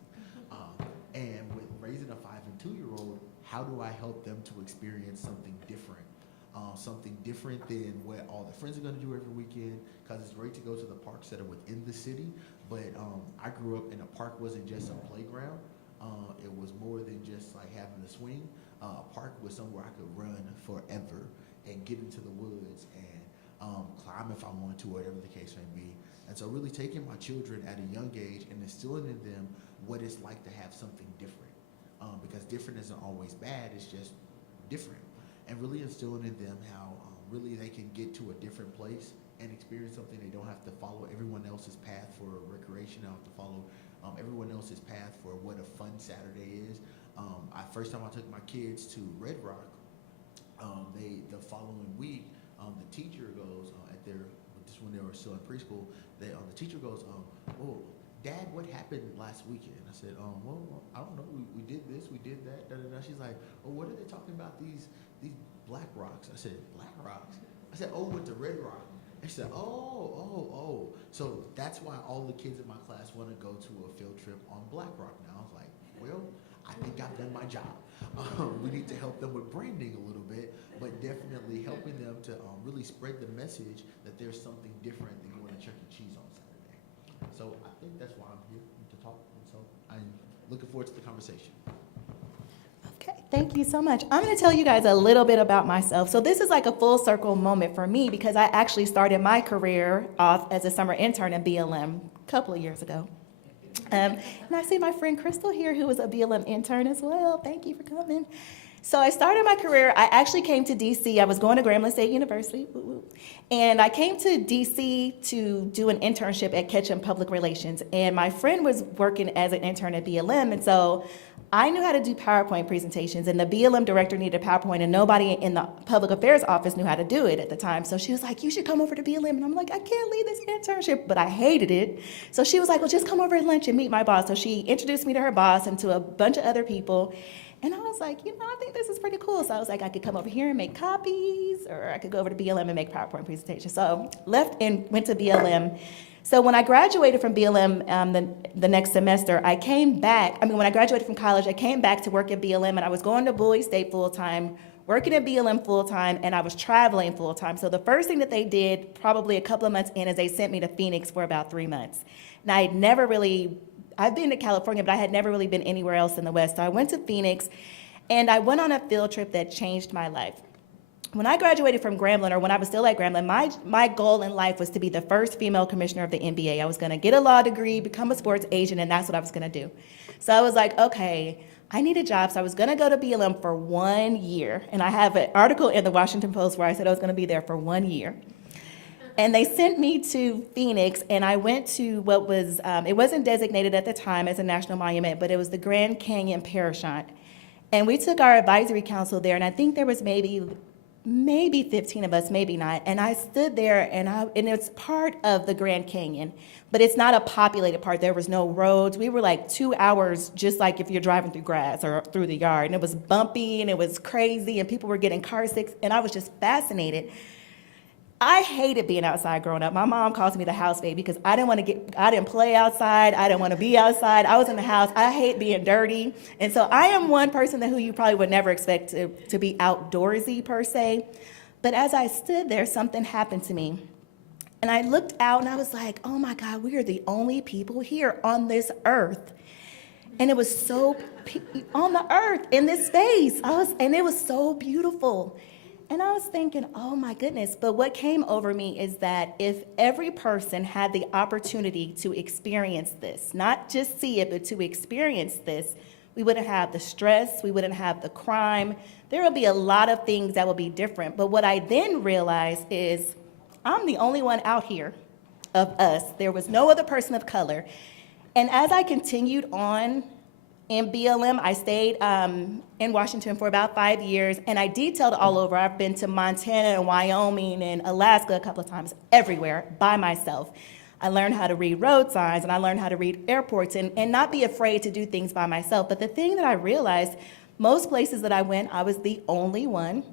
And with raising a 5 and 2-year-old, how do I help them to experience something different? Something different than what all their friends are going to do every weekend, because it's great to go to the parks that are within the city, but I grew up in a park wasn't just a playground. It was more than just like having a swing. A park was somewhere I could run forever and get into the woods and climb if I wanted to, whatever the case may be. And so really taking my children at a young age and instilling in them what it's like to have something different. Because different isn't always bad, it's just different. And really instilling in them how really they can get to a different place and experience something. They don't have to follow everyone else's path for recreation. They don't have to follow everyone else's path for what a fun Saturday is. First time I took my kids to Red Rock, the following week, the teacher goes just when they were still in preschool, the teacher goes, "Oh, Dad, what happened last weekend?" I said, "Well, I don't know. We did this, we did that." Da, da, da. She's like, "Oh, what are they talking about? These black rocks?" I said, "Black rocks?" I said, "Oh, went to Red Rock." And she said, "Oh." So that's why all the kids in my class want to go to a field trip on Black Rock now. I was like, well, I think I've done my job. We need to help them with branding a little bit, but definitely helping them to really spread the message that there's something different than going to Chuck E. Cheese on Saturday. So I think that's why I'm here to talk. And so I'm looking forward to the conversation. Okay, thank you so much. I'm going to tell you guys a little bit about myself. So this is like a full circle moment for me because I actually started my career off as a summer intern at BLM a couple of years ago. And I see my friend Crystal here, who was a BLM intern as well. Thank you for coming. So I started my career, I actually came to DC. I was going to Grambling State University, and I came to DC to do an internship at Ketchum Public Relations. And my friend was working as an intern at BLM, and so I knew how to do PowerPoint presentations, and the BLM director needed a PowerPoint, and nobody in the public affairs office knew how to do it at the time. So she was like, "You should come over to BLM." And I'm like, "I can't leave this internship," but I hated it. So she was like, "Well, just come over at lunch and meet my boss." So she introduced me to her boss and to a bunch of other people. And I was like, I think this is pretty cool. So I was like, I could come over here and make copies, or I could go over to BLM and make PowerPoint presentations. So left and went to BLM. So when I graduated from BLM the next semester, I came back. When I graduated from college, I came back to work at BLM, and I was going to Bowie State full-time, working at BLM full-time, and I was traveling full-time. So the first thing that they did, probably a couple of months in, is they sent me to Phoenix for about 3 months. And I've been to California, but I had never really been anywhere else in the West. So I went to Phoenix, and I went on a field trip that changed my life. When I graduated from Grambling, or when I was still at Grambling, my goal in life was to be the first female commissioner of the NBA. I was going to get a law degree, become a sports agent, and that's what I was going to do. So I was like, okay, I need a job. So I was going to go to BLM for 1 year. And I have an article in the Washington Post where I said I was going to be there for 1 year. And they sent me to Phoenix, and I went to what was, it wasn't designated at the time as a national monument, but it was the Grand Canyon Parashant. And we took our advisory council there, and I think there was maybe 15 of us, maybe not. And I stood there, and it's part of the Grand Canyon, but it's not a populated part. There was no roads. We were like 2 hours, just like if you're driving through grass or through the yard. And it was bumpy, and it was crazy, and people were getting car sick, and I was just fascinated. I hated being outside growing up. My mom calls me the house baby because I didn't play outside. I didn't want to be outside. I was in the house. I hate being dirty. And so I am one person who you probably would never expect to be outdoorsy per se. But as I stood there, something happened to me. And I looked out and I was like, oh my God, we are the only people here on this earth. And it was so, on the earth, in this space. And it was so beautiful. And I was thinking, oh my goodness, but what came over me is that if every person had the opportunity to experience this, not just see it, but to experience this, we wouldn't have the stress, we wouldn't have the crime. There will be a lot of things that will be different. But what I then realized is I'm the only one out here of us. There was no other person of color. And as I continued on in BLM, I stayed in Washington for about 5 years, and I detailed all over. I've been to Montana and Wyoming and Alaska a couple of times, everywhere, by myself. I learned how to read road signs, and I learned how to read airports, and not be afraid to do things by myself. But the thing that I realized, most places that I went, I was the only one.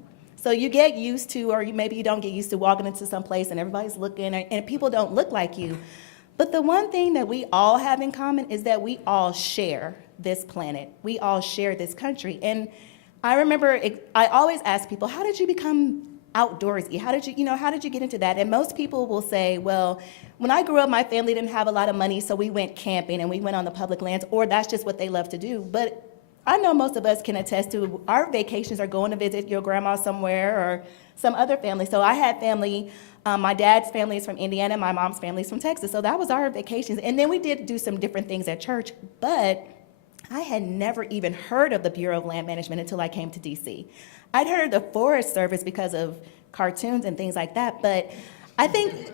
So you get used to, or maybe you don't get used to walking into some place and everybody's looking, and people don't look like you. But the one thing that we all have in common is that we all share this planet. We all share this country. And I remember, I always ask people, how did you become outdoorsy? How did you get into that? And most people will say, well, when I grew up, my family didn't have a lot of money, so we went camping and we went on the public lands, or that's just what they love to do. But I know most of us can attest to our vacations are going to visit your grandma somewhere or some other family. So I had family, my dad's family is from Indiana, my mom's family is from Texas. So that was our vacations. And then we did do some different things at church, but I had never even heard of the Bureau of Land Management until I came to DC. I'd heard of the Forest Service because of cartoons and things like that, but I think,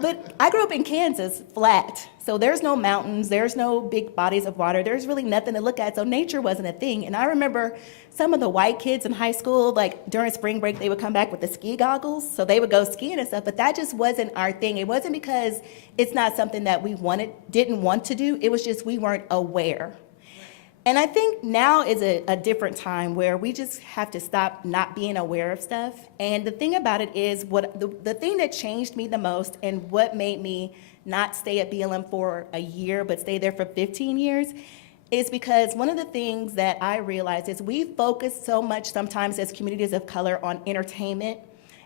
but I grew up in Kansas, flat. So there's no mountains, there's no big bodies of water, there's really nothing to look at, so nature wasn't a thing. And I remember some of the white kids in high school, like during spring break, they would come back with the ski goggles, so they would go skiing and stuff, but that just wasn't our thing. It wasn't because it's not something that we didn't want to do, it was just we weren't aware. And I think now is a different time where we just have to stop not being aware of stuff. And the thing about it is, the thing that changed me the most and what made me not stay at BLM for a year but stay there for 15 years is because one of the things that I realized is we focus so much sometimes as communities of color on entertainment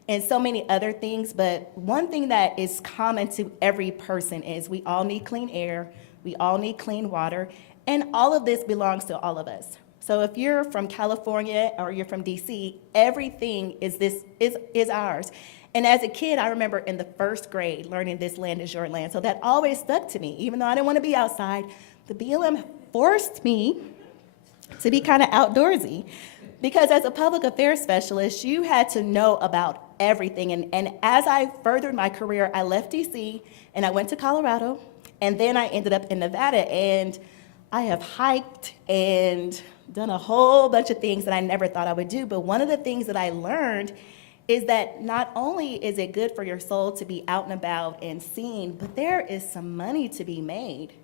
and so many other things, but one thing that is common to every person is we all need clean air, we all need clean water, and all of this belongs to all of us. So if you're from California or you're from DC, everything is ours. And as a kid, I remember in the first grade learning this land is your land. So that always stuck to me. Even though I didn't want to be outside, the BLM forced me to be kind of outdoorsy. Because as a public affairs specialist, you had to know about everything. And as I furthered my career, I left DC and I went to Colorado. And then I ended up in Nevada. And I have hiked and done a whole bunch of things that I never thought I would do. But one of the things that I learned is that not only is it good for your soul to be out and about and seen, but there is some money to be made.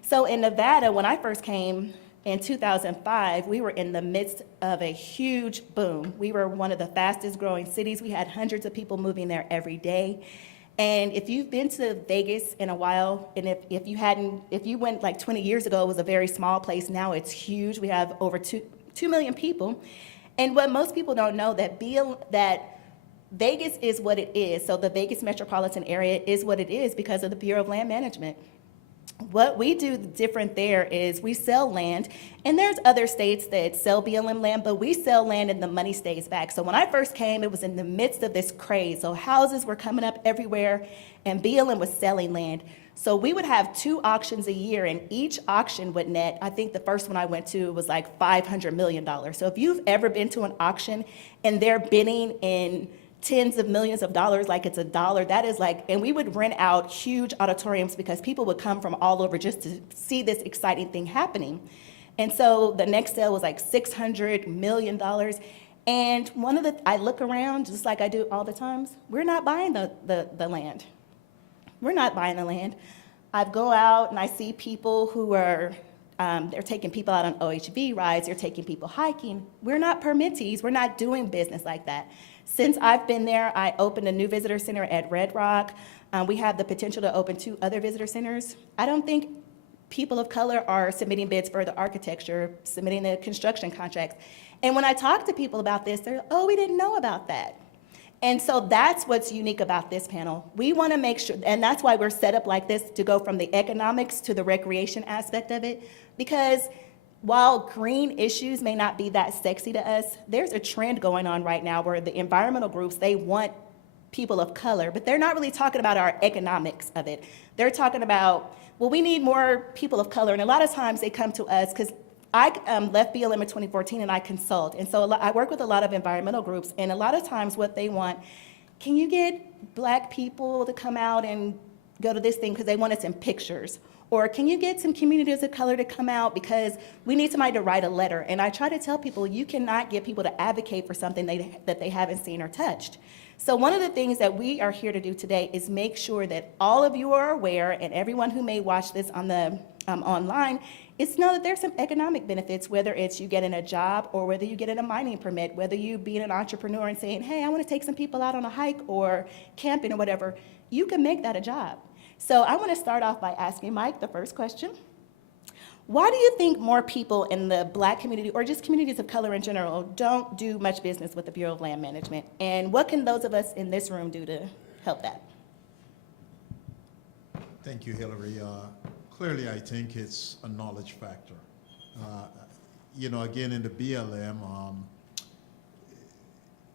So in Nevada, when I first came in 2005, we were in the midst of a huge boom. We were one of the fastest growing cities. We had hundreds of people moving there every day. And if you've been to Vegas in a while, and if you went like 20 years ago, it was a very small place. Now it's huge. We have over 2 million people. And what most people don't know, that Vegas is what it is. So the Vegas metropolitan area is what it is because of the Bureau of Land Management. What we do different there is we sell land, and there's other states that sell BLM land, but we sell land and the money stays back. So when I first came, it was in the midst of this craze. So houses were coming up everywhere, and BLM was selling land. So we would have 2 auctions a year, and each auction would net, I think the first one I went to was like $500 million. So if you've ever been to an auction and they're bidding in tens of millions of dollars like it's a dollar, that is like, and we would rent out huge auditoriums because people would come from all over just to see this exciting thing happening. And so the next sale was like $600 million. And I look around just like I do all the times, we're not buying the land. We're not buying the land. I go out and I see people who are, they're taking people out on OHV rides, they're taking people hiking. We're not permittees, we're not doing business like that. Since I've been there, I opened a new visitor center at Red Rock. We have the potential to open 2 other visitor centers. I don't think people of color are submitting bids for the architecture, submitting the construction contracts. And when I talk to people about this, they're, oh, we didn't know about that. And so that's what's unique about this panel. We want to make sure, and that's why we're set up like this, to go from the economics to the recreation aspect of it, because while green issues may not be that sexy to us, there's a trend going on right now where the environmental groups, they want people of color, but they're not really talking about our economics of it. They're talking about, well, we need more people of color, and a lot of times they come to us, because I left BLM in 2014 and I consult, and so I work with a lot of environmental groups, and a lot of times what they want, can you get Black people to come out and go to this thing because they want us in pictures? Or can you get some communities of color to come out because we need somebody to write a letter? And I try to tell people, you cannot get people to advocate for something that they haven't seen or touched. So one of the things that we are here to do today is make sure that all of you are aware, and everyone who may watch this on the online, it's know that there's some economic benefits, whether it's you getting a job or whether you getting a mining permit, whether you being an entrepreneur and saying, hey, I want to take some people out on a hike or camping or whatever, you can make that a job. So I want to start off by asking Mike the first question. Why do you think more people in the Black community, or just communities of color in general, don't do much business with the Bureau of Land Management? And what can those of us in this room do to help that? Thank you, Hillary. Clearly, I think it's a knowledge factor. Again, in the BLM,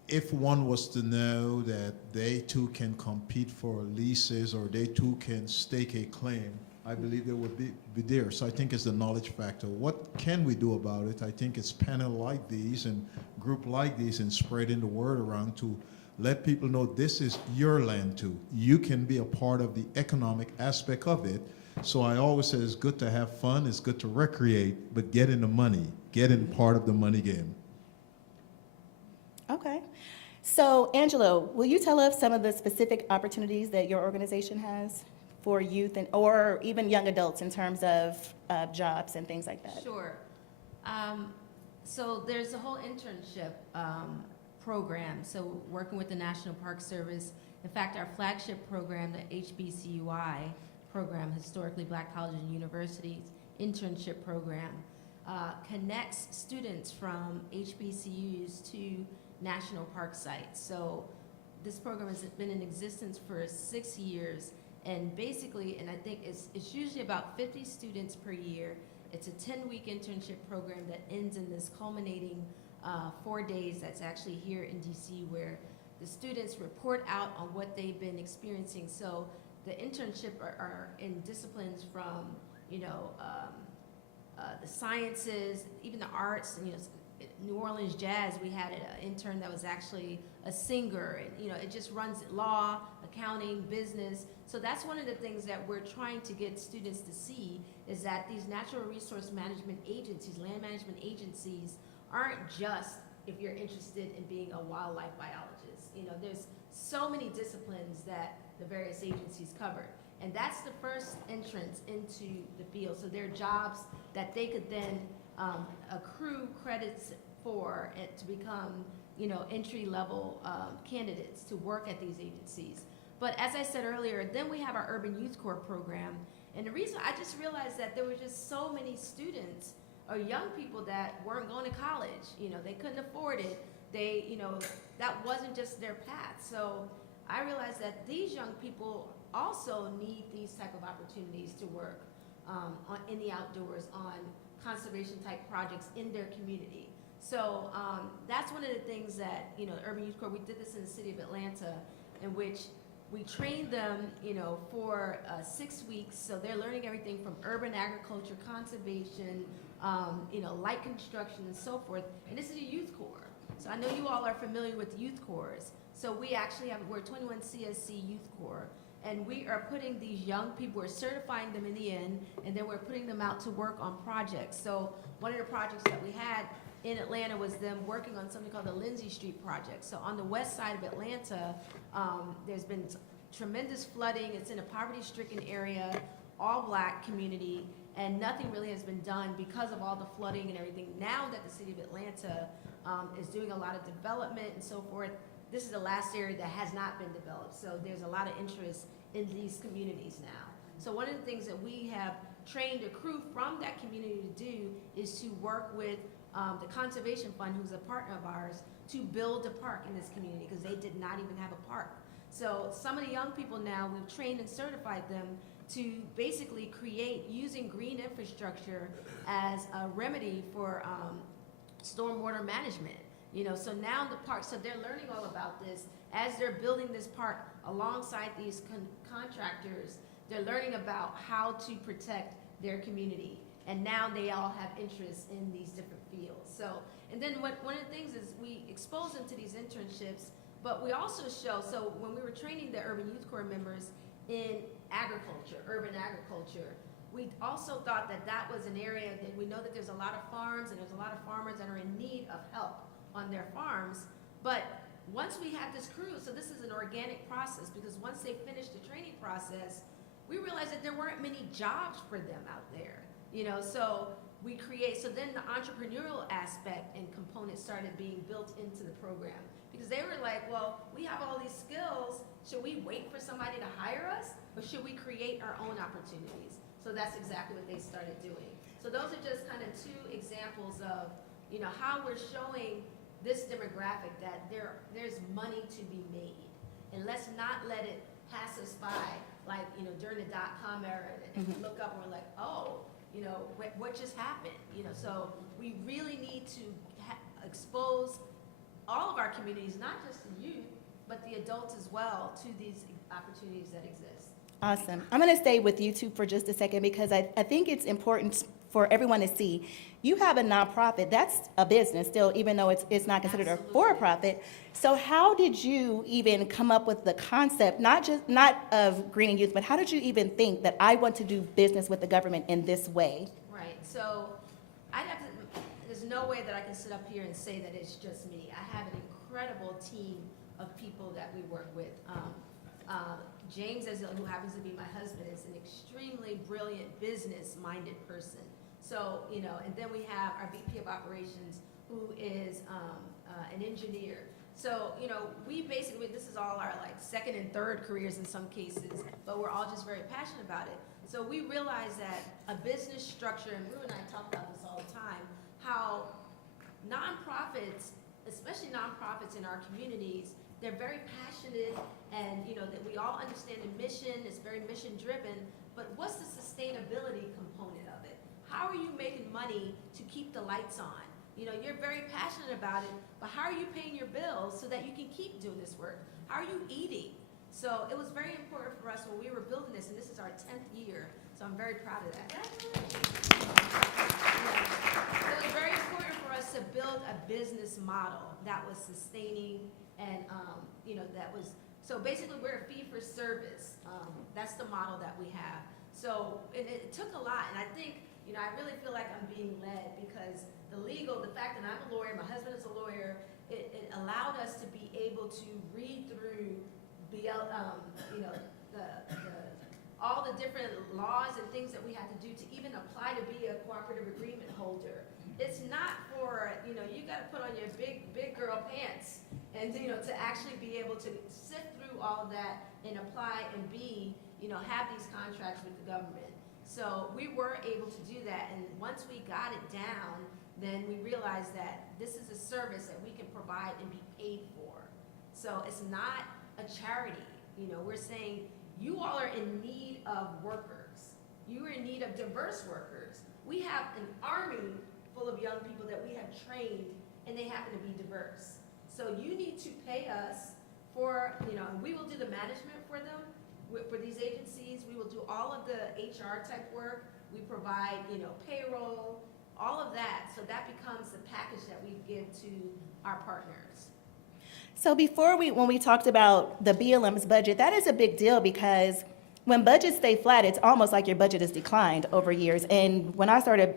if one was to know that they too can compete for leases or they too can stake a claim, I believe they would be there. So I think it's the knowledge factor. What can we do about it? I think it's panel like these and group like these and spreading the word around to let people know this is your land too. You can be a part of the economic aspect of it. So I always say it's good to have fun, it's good to recreate, but get in the money, get in part of the money game. Okay. So, Angelo, will you tell us some of the specific opportunities that your organization has for youth and or even young adults in terms of jobs and things like that? Sure. So there's a whole internship program. So working with the National Park Service. In fact, our flagship program, the HBCUI program, Historically Black Colleges and Universities internship program, connects students from HBCUs to national park sites. So this program has been in existence for 6 years, and basically, and I think it's usually about 50 students per year. It's a 10-week internship program that ends in this culminating 4 days that's actually here in DC, where the students report out on what they've been experiencing. So the internship are in disciplines from, the sciences, even the arts, and, New Orleans Jazz, we had an intern that was actually a singer, and it just runs law, accounting, business. So that's one of the things that we're trying to get students to see, is that these natural resource management agencies, land management agencies, aren't just if you're interested in being a wildlife biologist. There's so many disciplines that the various agencies cover. And that's the first entrance into the field. So there are jobs that they could then accrue credits for it to become, entry-level candidates to work at these agencies. But as I said earlier, then we have our Urban Youth Corps program. And the reason I just realized that there were just so many students or young people that weren't going to college. They couldn't afford it. They, that wasn't just their path. So I realized that these young people also need these type of opportunities to work in the outdoors on conservation type projects in their community. So that's one of the things that, Urban Youth Corps, we did this in the city of Atlanta, in which we trained them, for 6 weeks. So they're learning everything from urban agriculture, conservation, light construction and so forth. And this is a youth corps. So I know you all are familiar with youth corps. So we actually we're 21 CSC Youth Corps. And we are putting these young people, we're certifying them in the end, and then we're putting them out to work on projects. So one of the projects that we had in Atlanta was them working on something called the Lindsay Street Project. So on the west side of Atlanta, there's been tremendous flooding. It's in a poverty-stricken area, all Black community, and nothing really has been done because of all the flooding and everything. Now that the city of Atlanta is doing a lot of development and so forth, this is the last area that has not been developed. So there's a lot of interest in these communities now. So one of the things that we have trained a crew from that community to do is to work with the Conservation Fund, who's a partner of ours, to build a park in this community, because they did not even have a park. So some of the young people now, we've trained and certified them to basically create, using green infrastructure as a remedy for stormwater management. So now the park, so they're learning all about this as they're building this park alongside these contractors. They're learning about how to protect their community, and now they all have interest in these different fields. So, and then one of the things is we expose them to these internships, but we also show, so when we were training the Urban Youth Corps members in agriculture, urban agriculture, we also thought that that was an area that we know that there's a lot of farms and there's a lot of farmers that are in need of help on their farms. But once we had this crew, so this is an organic process, because once they finished the training process, we realized that there weren't many jobs for them out there. So we create, so then the entrepreneurial aspect and component started being built into the program. Because they were like, well, we have all these skills, should we wait for somebody to hire us? Or should we create our own opportunities? So that's exactly what they started doing. So those are just kind of two examples of, how we're showing this demographic that there's money to be made. And let's not let it pass us by, like, during the dot-com era, and we look up and we're like, oh, what just happened? So we really need to expose all of our communities, not just the youth, but the adults as well, to these opportunities that exist. Awesome. I'm going to stay with you two for just a second because I think it's important for everyone to see. You have a nonprofit. That's a business still, even though it's not considered Absolutely. a for-profit. So how did you even come up with the concept, not of Greening Youth, but how did you even think that I want to do business with the government in this way? Right, so there's no way that I can sit up here and say that it's just me. I have an incredible team of people that we work with. James, who happens to be my husband, is an extremely brilliant business-minded person. So, and then we have our VP of Operations, who is an engineer. So, we basically, this is all our second and third careers in some cases, but we're all just very passionate about it. So we realize that a business structure, and Rue and I talk about this all the time, how nonprofits, especially nonprofits in our communities, they're very passionate, and that we all understand the mission, it's very mission driven, but what's the sustainability component of it? How are you making money to keep the lights on? You're very passionate about it, but how are you paying your bills so that you can keep doing this work? How are you eating? So it was very important for us when we were building this, and this is our 10th year, so I'm very proud of that. So it was very important for us to build a business model that was sustaining and, that was, so basically we're a fee for service. That's the model that we have. So it took a lot, and I think, I really feel like I'm being led because the fact that I'm a lawyer, my husband is a lawyer, it allowed us to be able to read through all the different laws and things that we had to do to even apply to be a cooperative agreement holder. It's not for, you gotta put on your big girl pants and, to actually be able to sift through all of that and apply and have these contracts with the government. So we were able to do that, and once we got it down, then we realized that this is a service that we can provide and be paid for. So it's not a charity. We're saying you all are in need of workers. You are in need of diverse workers. We have an army full of young people that we have trained, and they happen to be diverse. So you need to pay us for, and we will do the management for them. For these agencies, we will do all of the HR type work. We provide, payroll, all of that. So that becomes the package that we give to our partners. So when we talked about the BLM's budget, that is a big deal because when budgets stay flat, it's almost like your budget has declined over years. And when I started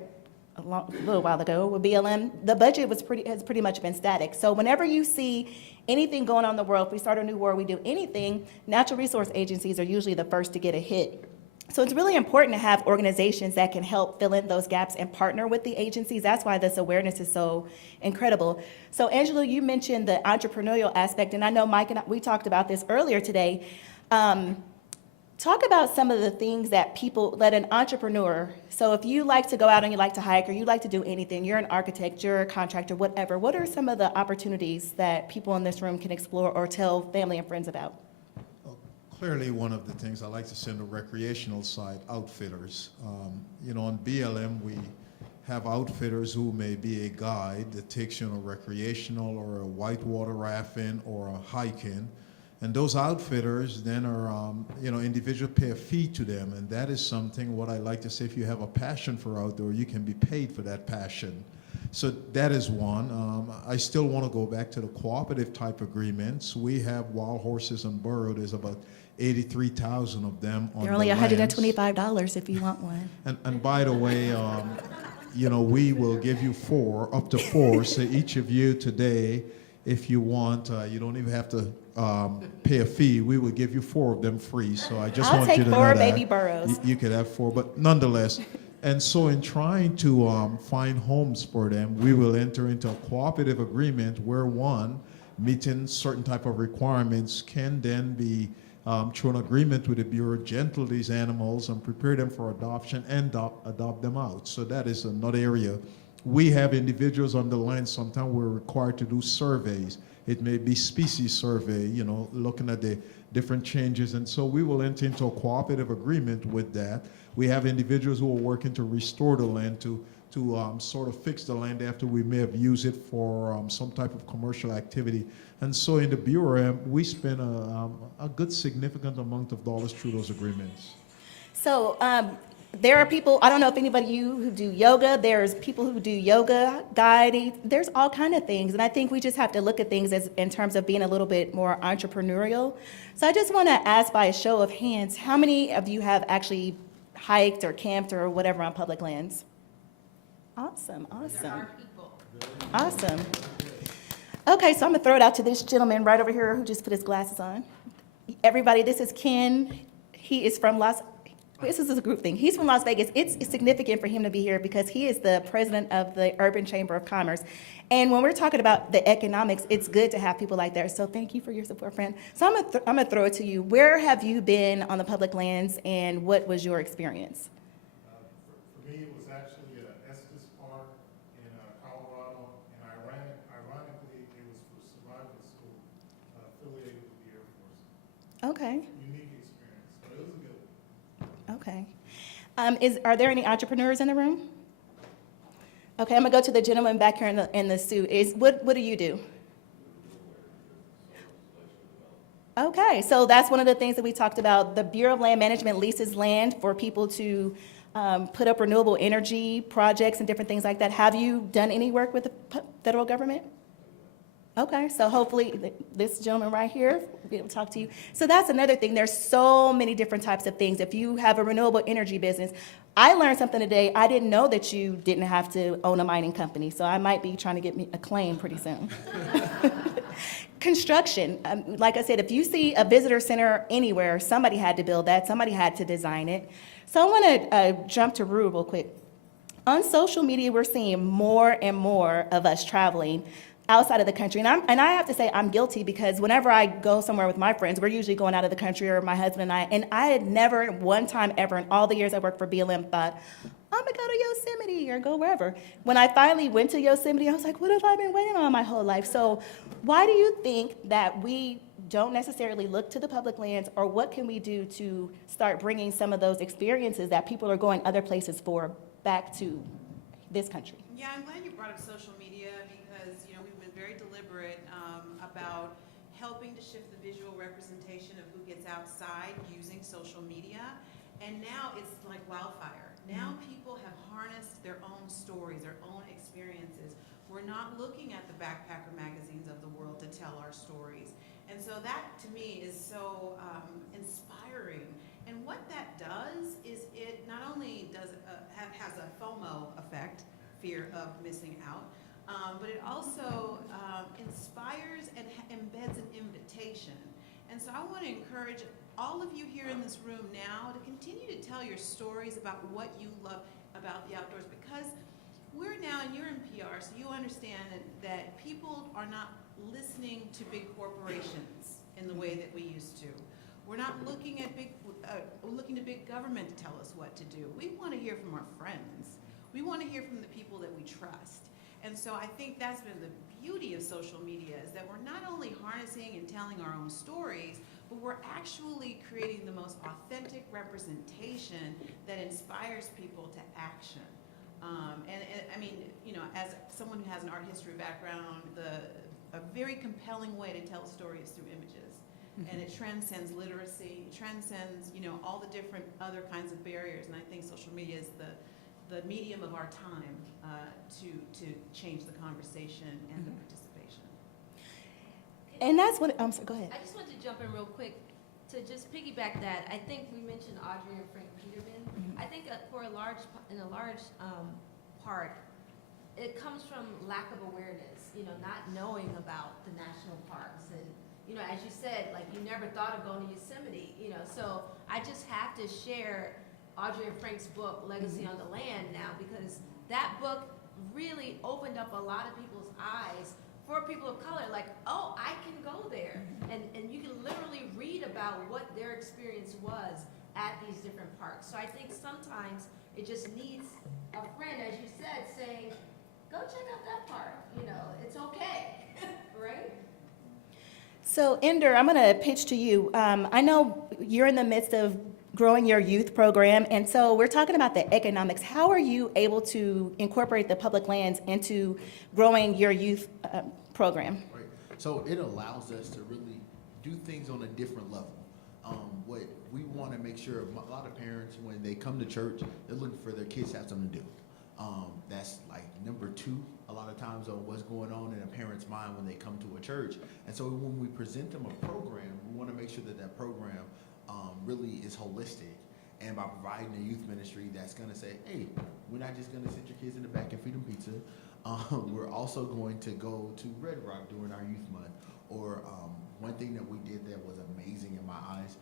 a little while ago with BLM, the budget has pretty much been static. So whenever you see anything going on in the world, if we start a new war, we do anything, natural resource agencies are usually the first to get a hit. So it's really important to have organizations that can help fill in those gaps and partner with the agencies. That's why this awareness is so incredible. So Angela, you mentioned the entrepreneurial aspect, and I know Mike and we talked about this earlier today. Talk about some of the things that an entrepreneur, so if you like to go out and you like to hike or you like to do anything, you're an architect, you're a contractor, whatever, what are some of the opportunities that people in this room can explore or tell family and friends about? Well, clearly, one of the things I like to say on the recreational side, outfitters. On BLM, we have outfitters who may be a guide that takes you on a recreational or a whitewater rafting or a hiking. And those outfitters then are, individuals pay a fee to them. And that is something, what I like to say, if you have a passion for outdoor, you can be paid for that passion. So that is one. I still want to go back to the cooperative type agreements. We have wild horses and burro. There's about 83,000 of them on They're only the lands. $125 if you want one. And by the way, we will give you up to four. So each of you today, if you want, you don't even have to pay a fee. We will give you 4 of them free. So I just want you to know that. I'll take 4 baby burros. You could have 4, but nonetheless. And so in trying to find homes for them, we will enter into a cooperative agreement where one, meeting certain type of requirements, can then be through an agreement with the Bureau, gentle these animals and prepare them for adoption and adopt them out. So that is another area. We have individuals on the line, sometimes we're required to do surveys. It may be species survey, you know, looking at the different changes. And so we will enter into a cooperative agreement with that. We have individuals who are working to restore the land, to sort of fix the land after we may have used it for some type of commercial activity. And so in the Bureau, we spend a good significant amount of dollars through those agreements. So there are people, I don't know if anybody you who do yoga, there's people who do yoga guiding, there's all kind of things. And I think we just have to look at things as in terms of being a little bit more entrepreneurial. So I just want to ask by a show of hands, how many of you have actually hiked or camped or whatever on public lands? Awesome, awesome. Awesome. Okay, so I'm gonna throw it out to this gentleman right over here who just put his glasses on. Everybody, this is Ken. He is from this is a group thing. He's from Las Vegas. It's significant for him to be here because he is the president of the Urban Chamber of Commerce. And when we're talking about the economics, it's good to have people like that. So thank you for your support, friend. So I'm gonna throw it to you. Where have you been on the public lands and what was your experience? For me, it was actually Estes Park in Colorado, and ironically, it was for survival school affiliated with the Air Force. Okay, Unique experience, but it was a good one. okay. Are there any entrepreneurs in the room? Okay, I'm gonna go to the gentleman back here in the suit. What do you do? Okay, so that's one of the things that we talked about. The Bureau of Land Management leases land for people to put up renewable energy projects and different things like that. Have you done any work with the federal government? Okay, so hopefully this gentleman right here will be able to talk to you. So that's another thing. There's so many different types of things. If you have a renewable energy business, I learned something today. I didn't know that you didn't have to own a mining company, so I might be trying to get me a claim pretty soon. Construction, like I said, if you see a visitor center anywhere, somebody had to build that, somebody had to design it. So I want to jump to Rue real quick. On social media, we're seeing more and more of us traveling outside of the country. And I have to say I'm guilty because whenever I go somewhere with my friends, we're usually going out of the country, or my husband and I had never one time ever in all the years I worked for BLM thought, I'm gonna go to Yosemite or go wherever. When I finally went to Yosemite, I was like, what have I been waiting on my whole life? So why do you think that we don't necessarily look to the public lands, or what can we do to start bringing some of those experiences that people are going other places for back to this country? Yeah, I'm glad you brought up social media because, you know, we've been very deliberate about helping to shift the visual representation of who gets outside using social media. And now it's like wildfire. Now people have harnessed their own stories, their own experiences. We're not looking at the backpacker magazines of the world to tell our stories. And so that, to me, is so inspiring. And what that does is it not only does has a FOMO effect, fear of missing out, but it also inspires and embeds an invitation. And so I want to encourage all of you here in this room now to continue to tell your stories about what you love about the outdoors, because we're now, and you're in PR, so you understand that people are not listening to big corporations in the way that we used to. We're not looking at looking to big government to tell us what to do. We want to hear from our friends. We want to hear from the people that we trust. And so I think that's been the beauty of social media, is that we're not only harnessing and telling our own stories, but we're actually creating the most authentic representation that inspires people to action. And I mean, you know, as someone who has an art history background, a very compelling way to tell a story is through images. Mm-hmm. And it transcends literacy, transcends, you know, all the different other kinds of barriers. And I think social media is the medium of our time to change the conversation and the participation. And that's what, I'm sorry, go ahead. I just want to jump in real quick to just piggyback that. I think we mentioned Audrey and Frank Peterman. Mm-hmm. I think in a large part, it comes from lack of awareness, you know, not knowing about the national parks. And, you know, as you said, like, you never thought of going to Yosemite, you know, so I just have to share Audrey and Frank's book, Legacy on the Land, now, because that book really opened up a lot of people's eyes for people of color, like, oh, I can go there. And you can literally read about what their experience was at these different parks. So I think sometimes it just needs a friend, as you said, saying, go check out that park, it's okay, right? So, Ender, I'm going to pitch to you. I know you're in the midst of growing your youth program, and so we're talking about the economics. How are you able to incorporate the public lands into growing your youth program? Right. So it allows us to really do things on a different level. What we want to make sure, a lot of parents, when they come to church, they're looking for their kids to have something to do. That's like number two, a lot of times, on what's going on in a parent's mind when they come to a church. And so when we present them a program, we want to make sure that that program really is holistic. And by providing a youth ministry that's going to say, hey, we're not just going to sit your kids in the back and feed them pizza. We're also going to go to Red Rock during our youth month. Or one thing that we did that was amazing in my eyes,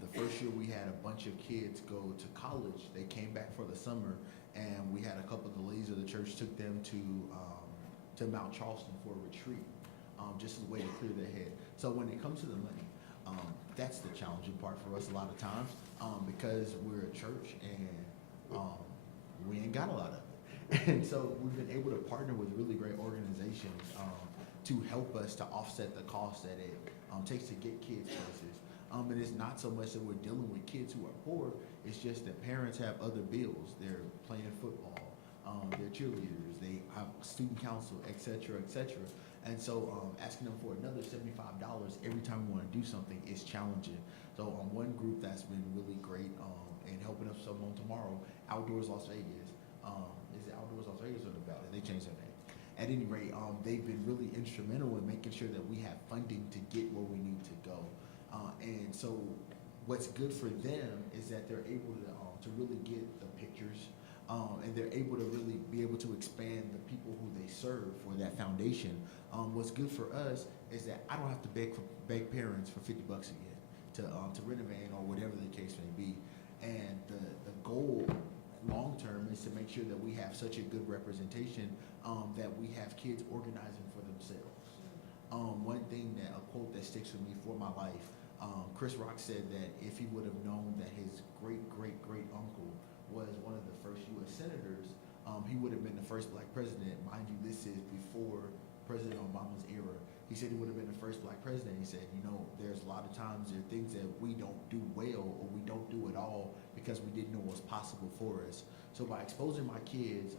the first year we had a bunch of kids go to college. They came back for the summer, and we had a couple of the ladies of the church took them to Mount Charleston for a retreat, just as a way to clear their head. So when it comes to the money, that's the challenging part for us a lot of times, because we're a church and we ain't got a lot of it. And so we've been able to partner with really great organizations to help us to offset the cost that it takes to get kids places. And it's not so much that we're dealing with kids who are poor, it's just that parents have other bills. They're playing football, they're cheerleaders, they have student council, et cetera, et cetera. And so asking them for another $75 every time we want to do something is challenging. So one group that's been really great and helping us some on tomorrow, Outdoors Las Vegas. Is it Outdoors Las Vegas or the Valley? They changed their name. At any rate, they've been really instrumental in making sure that we have funding to get where we need to go. And so what's good for them is that they're able to really get the pictures, and they're able to really be able to expand the people who they serve for that foundation. What's good for us is that I don't have to beg parents for $50 again to rent a van or whatever the case may be. And the goal long term is to make sure that we have such a good representation that we have kids organizing for themselves. One thing a quote that sticks with me for my life, Chris Rock said that if he would have known that his great-great-great-uncle was one of the first U.S. senators, he would have been the first black president. Mind you, this is before President Obama's era. He said he would have been the first black president. He said, there's a lot of times there are things that we don't do well or we don't do at all because we didn't know what was possible for us. So by exposing my kids,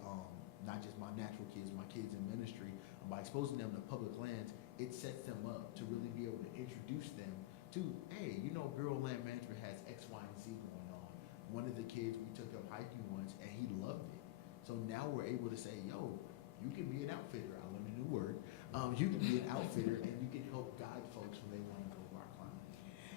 not just my natural kids, my kids in ministry, by exposing them to public lands, it sets them up to really be able to introduce them to, hey, Bureau of Land Management has X, Y, and Z going on. One of the kids, we took him hiking once, and he loved it. So now we're able to say, yo, you can be an outfitter. I learned a new word. You can be an outfitter, and you can help guide folks when they want to go rock climbing.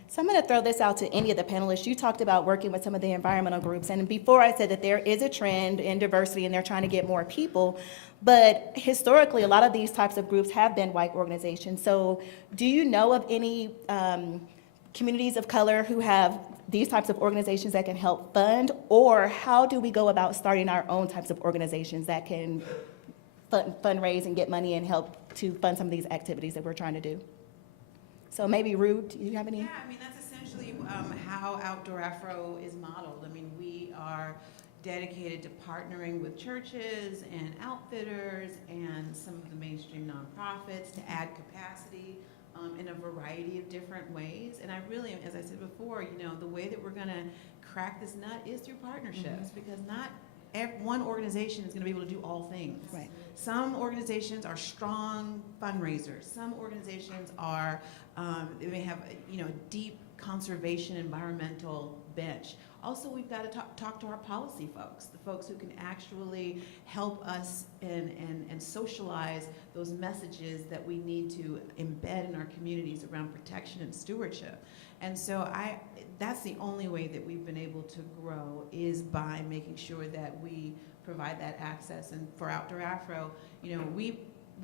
So I'm going to throw this out to any of the panelists. You talked about working with some of the environmental groups, and before I said that there is a trend in diversity and they're trying to get more people, but historically a lot of these types of groups have been white organizations. So do you know of any communities of color who have these types of organizations that can help fund, or how do we go about starting our own types of organizations that can fundraise and get money and help to fund some of these activities that we're trying to do? So maybe Rude, do you have any? Yeah, that's essentially how Outdoor Afro is modeled. We are dedicated to partnering with churches and outfitters and some of the mainstream nonprofits to add capacity in a variety of different ways. And I really, as I said before, the way that we're going to crack this nut is through partnerships, because not one organization is going to be able to do all things. Right. Some organizations are strong fundraisers. Some organizations are, they may have a deep conservation environmental bench. Also, we've got to talk to our policy folks, the folks who can actually help us and socialize those messages that we need to embed in our communities around protection and stewardship. And so that's the only way that we've been able to grow, is by making sure that we provide that access. And for Outdoor Afro,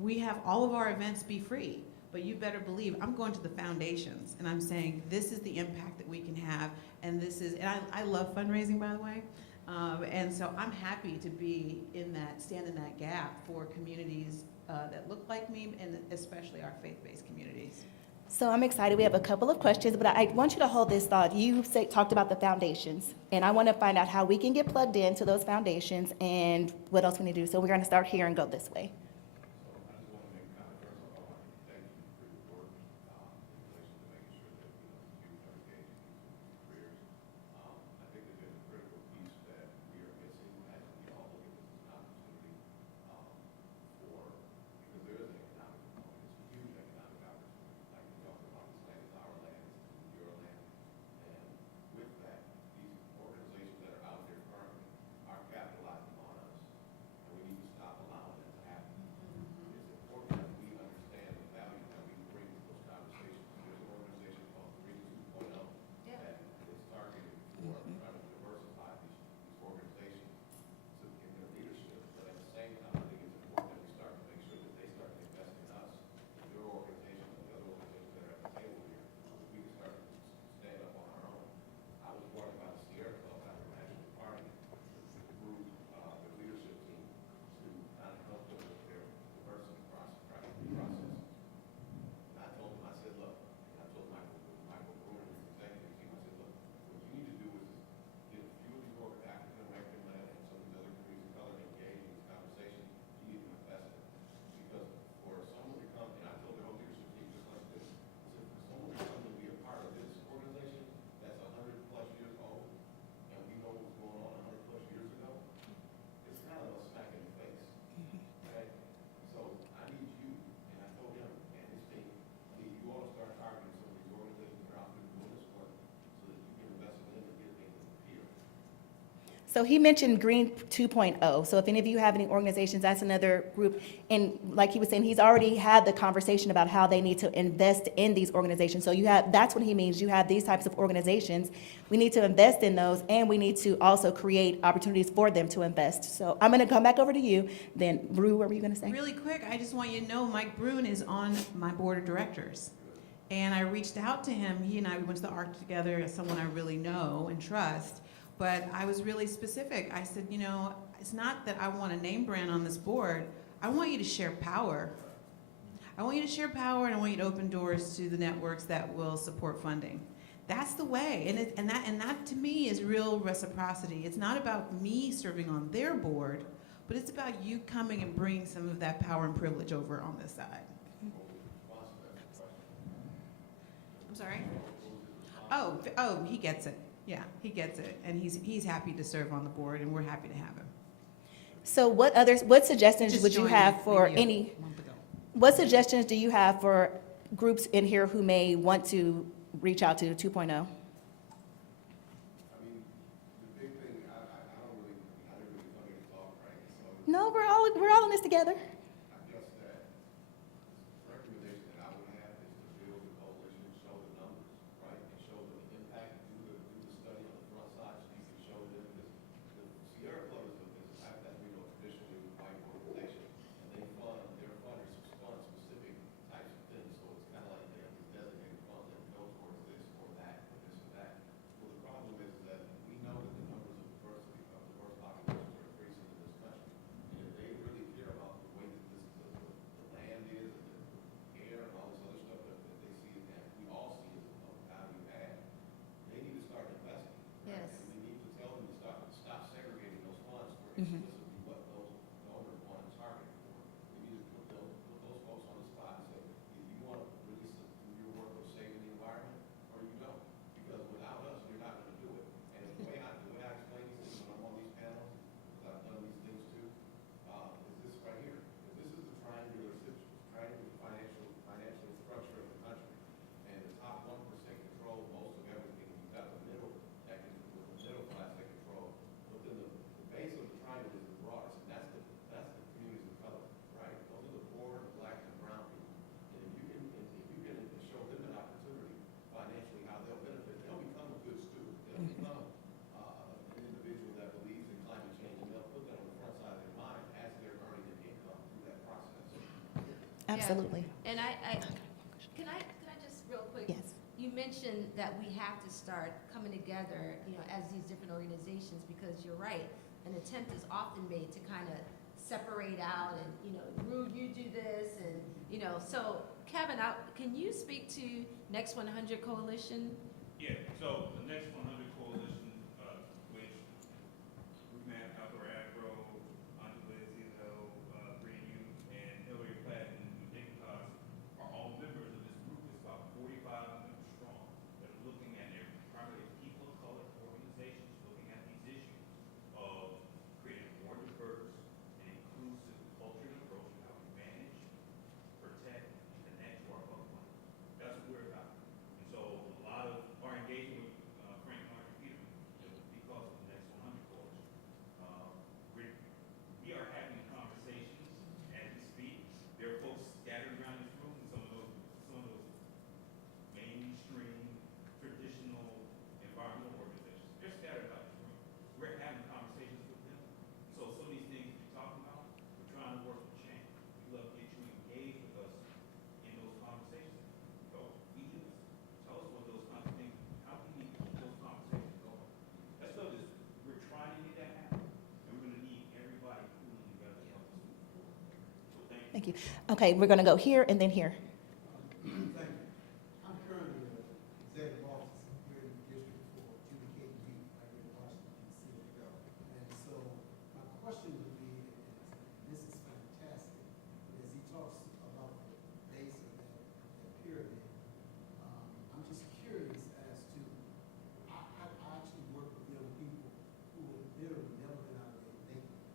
we have all of our events be free. But you better believe, I'm going to the foundations, and I'm saying, this is the impact that we can have, and this is, and I love fundraising, by the way, and so I'm happy to be stand in that gap for communities that look like me, and especially our faith-based communities. So I'm excited. We have a couple of questions, but I want you to hold this thought. You talked about the foundations, and I want to find out how we can get plugged into those foundations and what else we need to do. So we're going to start here and go this way. So I just want to make a comment first of all, I want to thank you for your work in relation to making sure that, youth are engaged in these careers. I think that there's a critical piece that we are missing as we all look at this as an opportunity because there is an economic component. It's a huge economic opportunity. Like you talked about, this land is our land, it's your land. And with that, these organizations that are out there currently are capitalizing on us. And we need to stop allowing that to happen. It's important that we understand the value that we bring to those conversations. There's an organization called Greenies 2.0 that is targeted for trying to diversify these organizations in their leadership. But at the same time, I think it's important that we start to make sure that they start to invest in us, in your organization, and the other organizations that are at the table here, so that we can start to stand up on our own. I was brought in by the Sierra Club after a national party, the group, the leadership team, to kind of help them with their diversity process. And I told them, I said, look, and I told Michael Bruner, the executive team, I said, look, what you need to do is get a few of these African American men and some of these other communities of color engaged in this conversation. You need to invest in it. Because for someone to come, and I told their whole leadership team just like this, I said, for someone to come and be a part of this organization that's 100 plus years old, and we know what was going on 100 plus years ago, it's kind of a smack in the face. Okay? So I need you, and I told him and his team, I need you all to start targeting some of these organizations that are out there doing this work so that you can invest in them and get things here. So he mentioned Green 2.0. So if any of you have any organizations, that's another group. And like he was saying, he's already had the conversation about how they need to invest in these organizations. So that's what he means. You have these types of organizations. We need to invest in those, and we need to also create opportunities for them to invest. So I'm going to come back over to you. Then, Rue, what were you going to say? Really quick, I just want you to know Mike Brune is on my board of directors. And I reached out to him. He and I, we went to the ARC together as someone I really know and trust. But I was really specific. I said, it's not that I want a name brand on this board. I want you to share power. I want you to share power, and I want you to open doors to the networks that will support funding. That's the way, and that to me is real reciprocity. It's not about me serving on their board, but it's about you coming and bringing some of that power and privilege over on this side. I'm sorry? Oh, he gets it. Yeah, he gets it, and he's happy to serve on the board, and we're happy to have him. So what suggestions Just would you joined have for maybe a any, month ago. what suggestions do you have for groups in here who may want to reach out to 2.0? I mean, the big thing, I don't really come here to talk, right? So No, we're all in this together. I guess that the recommendation that I would have is to build the coalition, show the numbers, right? And show them the impact, do the study on the front side, so you can show them this. The Sierra Club is as we know, traditionally a white organization, and their funders fund specific types of things, so it's kind of like they have these designated funds that go towards this or that, or this or that. Well, the problem is that we know that the numbers of diverse populations are increasing in this country, and if they really care about the way that the land is, and the air, and all this other stuff that they see, and we all see as a value add, they need to start investing. Right? Yes. And we need to tell them to stop segregating those funds for explicitly what those donors want to target for. We need to put those folks on the spot and say, if you want to release your work of saving the environment, or you don't. Because without us, you're not going to do it. And the way I explain these things when I'm on these panels, because I've done these things too, is this right here. Because this is the triangular financial structure of the country. And the top 1% control most of everything. You've got the middle class that control. But then the base of the triangle is the broadest, and that's the communities of color, right? Those are the poor, the black, and the brown people. And if you can show them an opportunity financially how they'll benefit, they'll become a good student. They'll become an individual that believes in climate change, and they'll put that on the front side of their mind as they're earning an income through that process. Absolutely. And mentioned that we have to start coming together, you know, as these different organizations, because you're right, an attempt is often made to kind of separate out and, you know, Rue, you do this, and, you know, so Kevin, can you speak to Next 100 Coalition? Yeah, so the Next 100 Coalition, which Matt Outdoor Agro, Angela Zito, Green Youth, and Hillary Patton, and Zinke are all members of this group. It's about 45 members strong that are looking at their primarily people of color organizations, looking at these issues of creating a more diverse and inclusive culture and approach to how we manage, protect, and connect to our public land. That's what we're about. And so a lot of our engagement with Frank Martin Peter, because of the Next 100 Coalition, we are having conversations as we speak. There are folks scattered around this room, some of those mainstream, traditional environmental organizations. They're scattered about this room. We're having conversations with them. So some of these things you're talking about, we're trying to work with change. We'd love to get you engaged with us in those conversations. So feed us. Tell us what those kinds of things, how we need to keep those conversations going. That stuff is, we're trying to make that happen. And we're gonna need everybody pulling together to help us move forward. So thank you. Thank you. Okay, we're going to go here and then here. Thank you. I'm currently the executive officer here in the district for Adjudicating Youth. I live in Washington, D.C. as well. And so my question would be, this is fantastic, but as he talks about the base of that pyramid, I'm just curious as to, I actually work with young people who have literally never been out of their neighborhood.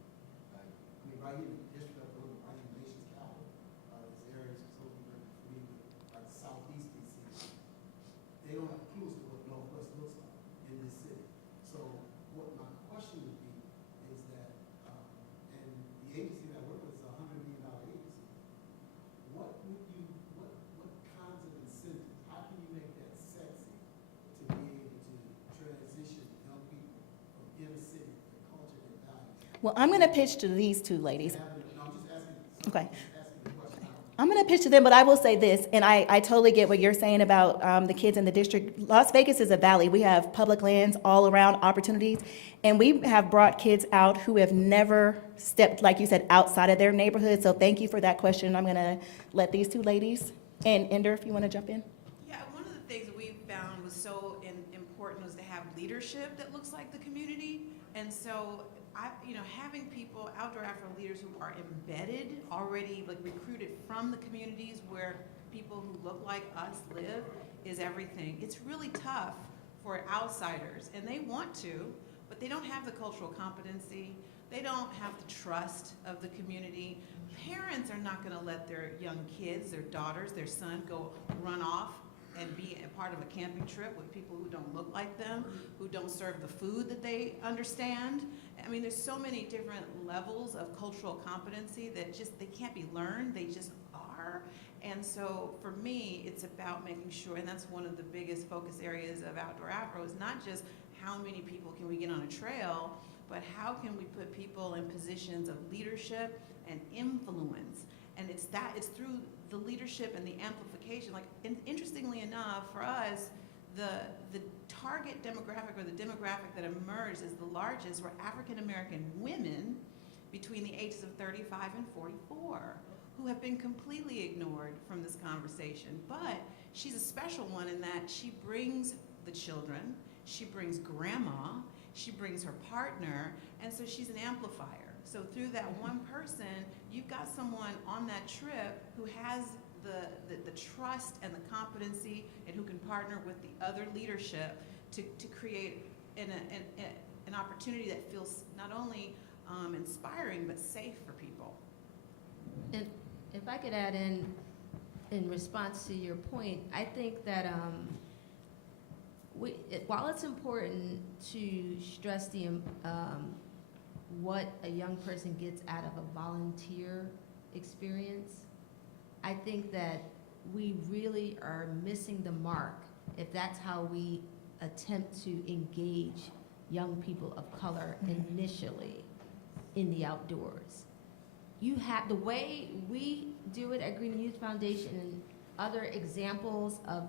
Like, I mean, right here in the district, I go to right in the nation's capital. There's areas totally very familiar, like southeast DC. They don't have clues to what Northwest looks like in this city. So what my question would be is that, and the agency that I work with is a $100 million agency. What kinds of incentives, how can you make that sexy to be able to transition young people from inner city, the culture and values? Well, I'm going to pitch to these two ladies. No, I'm just asking. Okay. Just asking the question. I'm going to pitch to them, but I will say this, and I totally get what you're saying about the kids in the district. Las Vegas is a valley. We have public lands all around, opportunities, and we have brought kids out who have never stepped, like you said, outside of their neighborhood. So thank you for that question. I'm going to let these two ladies, and Ender, if you want to jump in. Yeah, one of the things that we found was so important was to have leadership that looks like the community. And so, having people, outdoor Afro leaders who are embedded, already like recruited from the communities where people who look like us live is everything. It's really tough for outsiders, and they want to, but they don't have the cultural competency. They don't have the trust of the community. Parents are not going to let their young kids, their daughters, their son go run off and be a part of a camping trip with people who don't look like them, who don't serve the food that they understand. I mean, there's so many different levels of cultural competency that they can't be learned, they just are. And so for me, it's about making sure, and that's one of the biggest focus areas of Outdoor Afro, is not just how many people can we get on a trail, but how can we put people in positions of leadership and influence. And it's through the leadership and the amplification. Like, interestingly enough, for us, the target demographic, or the demographic that emerged as the largest, were African American women between the ages of 35 and 44, who have been completely ignored from this conversation. But she's a special one in that she brings the children, she brings grandma, she brings her partner, and so she's an amplifier. So through that one person, you've got someone on that trip who has the trust and the competency, and who can partner with the other leadership to create an opportunity that feels not only inspiring but safe for people. And if I could add in response to your point, I think that while it's important to stress what a young person gets out of a volunteer experience, I think that we really are missing the mark if that's how we attempt to engage young people of color initially in the outdoors. You have, the way we do it at Greenies Youth Foundation and other examples of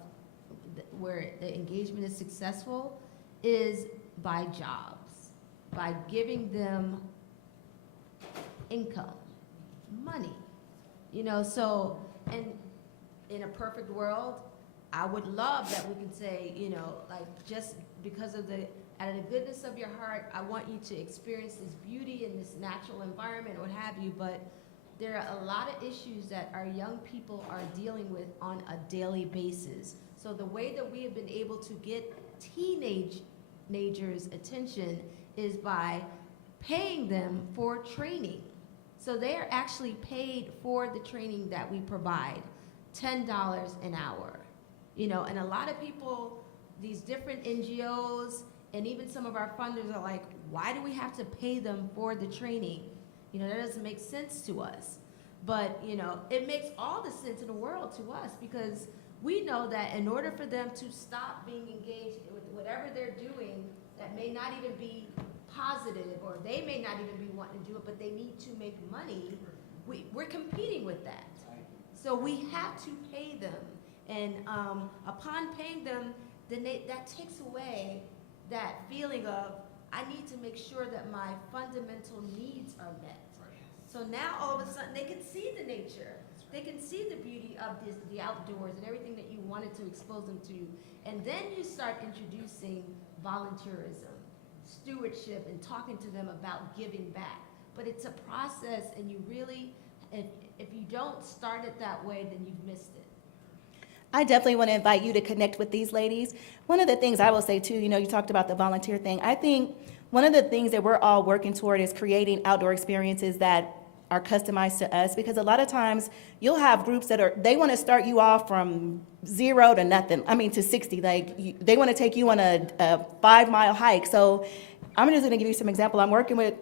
where the engagement is successful is by jobs, by giving them income, money. You know, so, and in a perfect world, I would love that we can say, you know, like, just because of out of the goodness of your heart, I want you to experience this beauty in this natural environment, what have you, but there are a lot of issues that our young people are dealing with on a daily basis. So the way that we have been able to get teenagers' attention is by paying them for training. So they are actually paid for the training that we provide, $10 an hour. You know, and a lot of people, these different NGOs, and even some of our funders are like, why do we have to pay them for the training? You know, that doesn't make sense to us. But, you know, it makes all the sense in the world to us, because we know that in order for them to stop being engaged with whatever they're doing that may not even be positive, or they may not even be wanting to do it, but they need to make money, we're competing with that. So we have to pay them. And upon paying them, then that takes away that feeling of, I need to make sure that my fundamental needs are met. So now all of a sudden they can see the nature. They can see the beauty of the outdoors and everything that you wanted to expose them to. And then you start introducing volunteerism, stewardship, and talking to them about giving back. But it's a process, and you really, if you don't start it that way, then you've missed it. I definitely want to invite you to connect with these ladies. One of the things I will say too, you know, you talked about the volunteer thing. I think one of the things that we're all working toward is creating outdoor experiences that are customized to us, because a lot of times you'll have groups that they want to start you off from 0 to nothing. I mean, to 60. Like, they want to take you on a 5-mile hike. So I'm just going to give you some example. I'm working with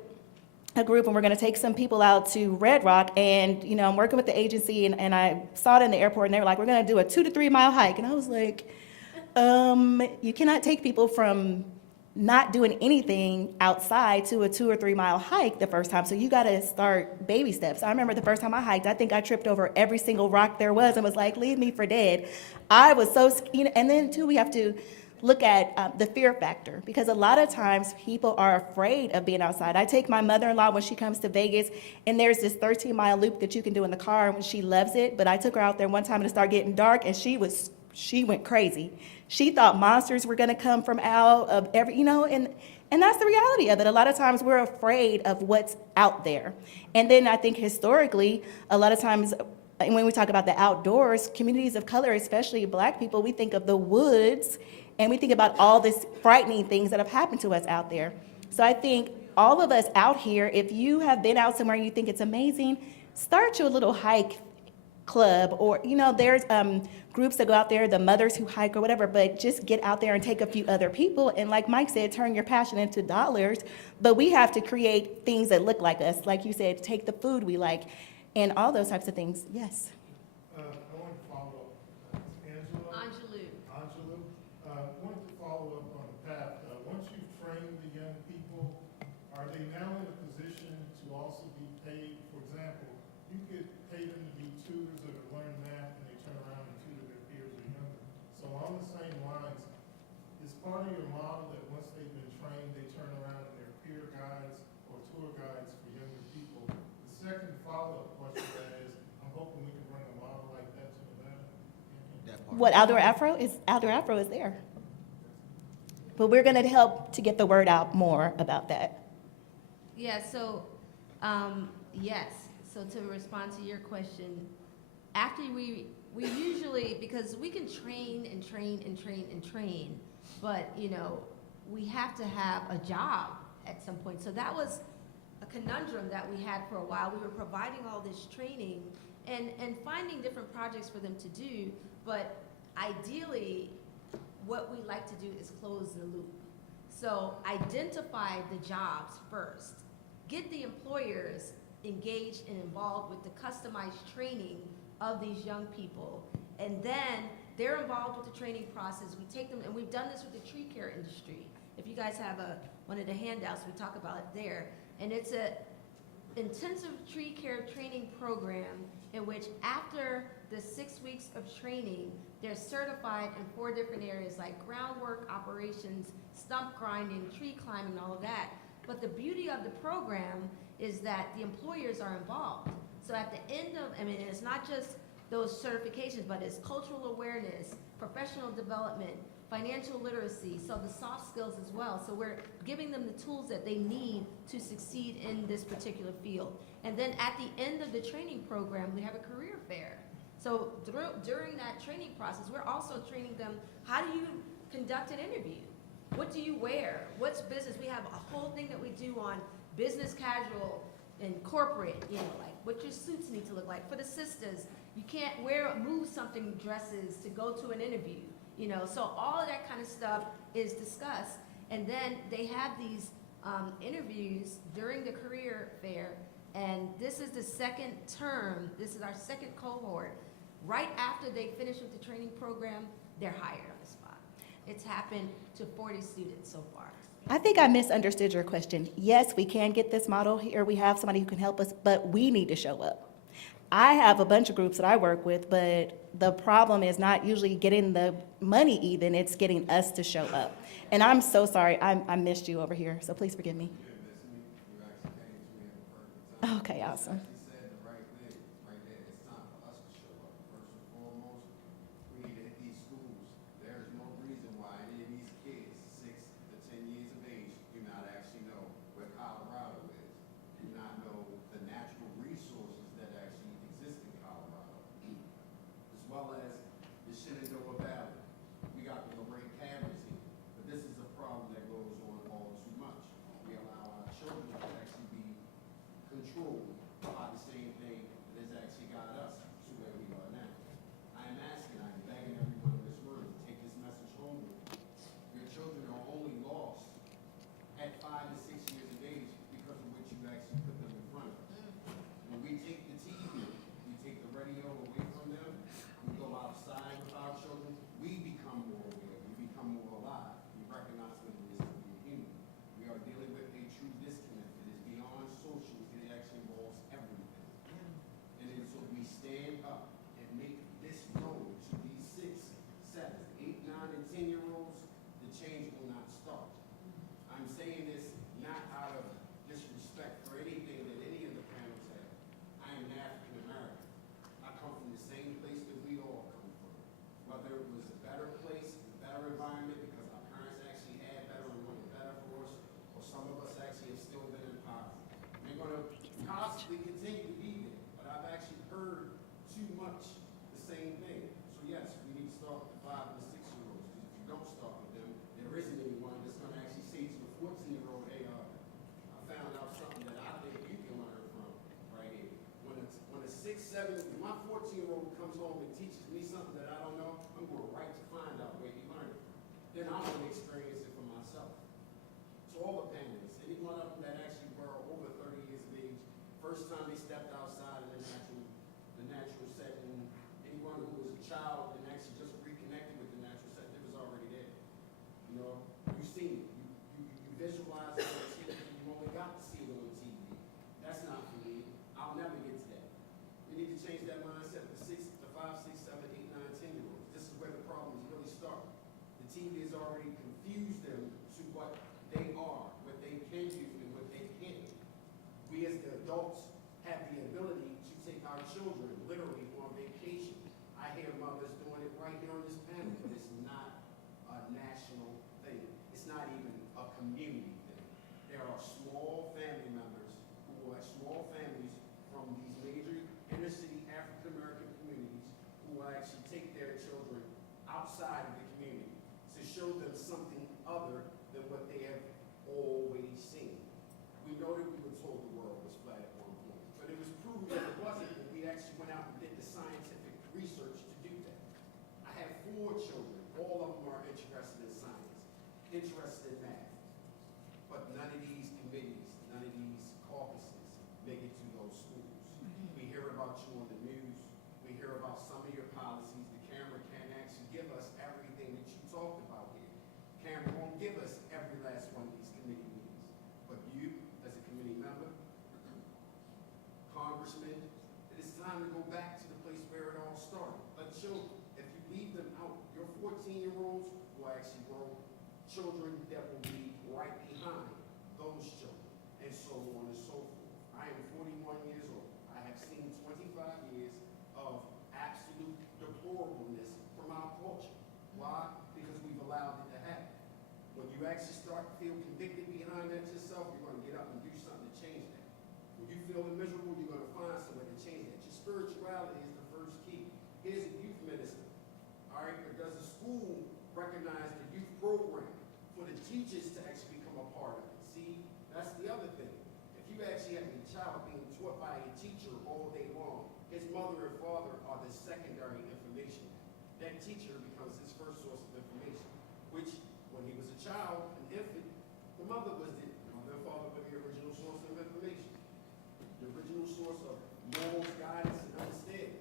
a group, and we're going to take some people out to Red Rock, and, you know, I'm working with the agency, and I saw it in the airport, and they were like, we're going to do a 2 to 3 mile hike. And I was like, you cannot take people from not doing anything outside to a 2 or 3 mile hike the first time. So you got to start baby steps. I remember the first time I hiked, I think I tripped over every single rock there was and was like, leave me for dead. I was so, you know, and then too, we have to look at the fear factor, because a lot of times people are afraid of being outside. I take my mother-in-law when she comes to Vegas, and there's this 13-mile loop that you can do in the car, and she loves it. But I took her out there one time and it started getting dark, and she went crazy. She thought monsters were going to come from out of every, you know, and that's the reality of it. A lot of times we're afraid of what's out there. And then I think historically, a lot of times when we talk about the outdoors, communities of color, especially Black people, we think of the woods, and we think about all this frightening things that have happened to us out there. So I think all of us out here, if you have been out somewhere and you think it's amazing, start your little hike club, or, you know, there's groups that go out there, the mothers who hike or whatever, but just get out there and take a few other people. And like Mike said, turn your passion into dollars. But we have to create things that look like us. Like you said, take the food we like and all those types of things. Yes. I want to follow up. Angelou. I wanted to follow up on Pat. Once you've trained the young people, are they now in a position to also be paid? For example, you could pay them to be tutors or to learn math, and they turn around and tutor their peers or younger. So on the same lines, is part of your model that once they've been trained, they turn around and they're peer guides or tour guides for younger people? The second follow-up question to that is, I'm hoping we can bring a model like that to Nevada. What Outdoor Afro is there. But we're going to help to get the word out more about that. Yeah, so, yes. So to respond to your question, after we usually, because we can train and train and train and train, but, you know, we have to have a job at some point. So that was a conundrum that we had for a while. We were providing all this training and finding different projects for them to do, but ideally, what we like to do is close the loop. So identify the jobs first. Get the employers engaged and involved with the customized training of these young people. And then they're involved with the training process. We take them, and we've done this with the tree care industry. If you guys have one of the handouts, we talk about it there. And it's a intensive tree care training program in which after the 6 weeks of training, they're certified in 4 different areas like groundwork, operations, stump grinding, tree climbing, all of that. But the beauty of the program is that the employers are involved. So at the end of, I mean, it's not just those certifications, but it's cultural awareness, professional development, financial literacy, so the soft skills as well. So we're giving them the tools that they need to succeed in this particular field. And then at the end of the training program, we have a career fair. So during that training process, we're also training them, how do you conduct an interview? What do you wear? What's business? We have a whole thing that we do on business casual and corporate, you know, like what your suits need to look like. For the sisters, you can't move something dresses to go to an interview, you know. So all of that kind of stuff is discussed. And then they have these interviews during the career fair. And this is the second term. This is our second cohort. Right after they finish with the training program, they're hired on the spot. It's happened to 40 students so far. I think I misunderstood your question. Yes, we can get this model here. We have somebody who can help us, but we need to show up. I have a bunch of groups that I work with, but the problem is not usually getting the money even, it's getting us to show up. And I'm so sorry, I missed you over here, so please forgive me. Okay, awesome. My 14-year-old comes home and teaches me something that I don't know, I'm going right to find out where he learned it. Then I'm going to experience it for myself. So all the panelists, any one of them that actually were over 30 years of age, first time they stepped outside of the natural setting, anyone who was a child and actually just reconnected with the natural setting, it was already there. You know, you've seen it. You visualize it on TV, you only got to see it on TV. That's not for me. I'll never get to that. We need to change that mindset for the 5, 6, 7, 8, 9, 10-year-olds. This is where the problems really start. The TV has already confused them to what they are, what they can do, and what they can't do. We as the adults have the ability to take our children literally on vacation. I hear mothers doing it right here on this panel, but it's not a national thing. It's not even a community thing. There are small family members who are small families from these major inner city African American communities who will actually take their children outside of the community to show them something other than what they have always seen. We know that we were told the world was flat at one point, but it was proven that it wasn't when we actually went out and did the scientific research to do that. I have 4 children. All of them are interested in science, interested in math, but none of these committees, none of these caucuses make it to those schools. We hear about you on the news. We hear about some of your policies. The camera can't actually give us everything that you talked about here. Camera won't give us every last one of these committee meetings. But you, as a committee member, congressman, it Your 14-year-olds will actually grow children that will be right behind those children, and so on and so forth. I am 41 years old. I have seen 25 years of absolute deplorableness from our culture. Why? Because we've allowed it to happen. When you actually start to feel convicted behind that yourself, you're going to get up and do something to change that. When you feel miserable, you're going to find some way to change that. Your spirituality is the first key. Here's a youth minister, all right, but does the school recognize the youth program for the teachers to actually become a part of it? See, that's the other thing. If you actually have a child being taught by a teacher all day long, his mother and father are the secondary information. That teacher becomes his first source of information, which when he was a child, an infant, the mother was the mother and father were the original source of information, the original source of morals, guidance, and understanding.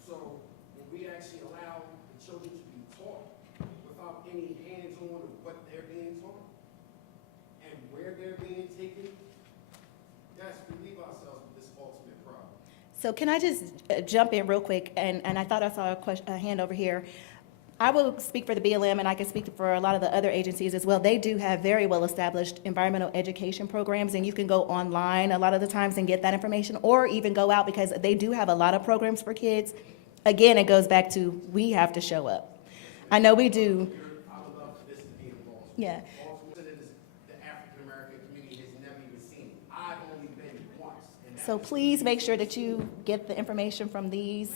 So when we actually allow the children to be taught without any hands-on of what they're being taught and where they're being taken, yes, we leave ourselves with this ultimate problem. So can I just jump in real quick? And I thought I saw a hand over here. I will speak for the BLM, and I can speak for a lot of the other agencies as well. They do have very well-established environmental education programs, and you can go online a lot of the times and get that information, or even go out, because they do have a lot of programs for kids. Again, it goes back to, we have to show up. I know we do. I would love for this to be involved. Yeah. Ultimately, the African-American community has never even seen it. I've only been once. And that So was- please make sure that you get the information from these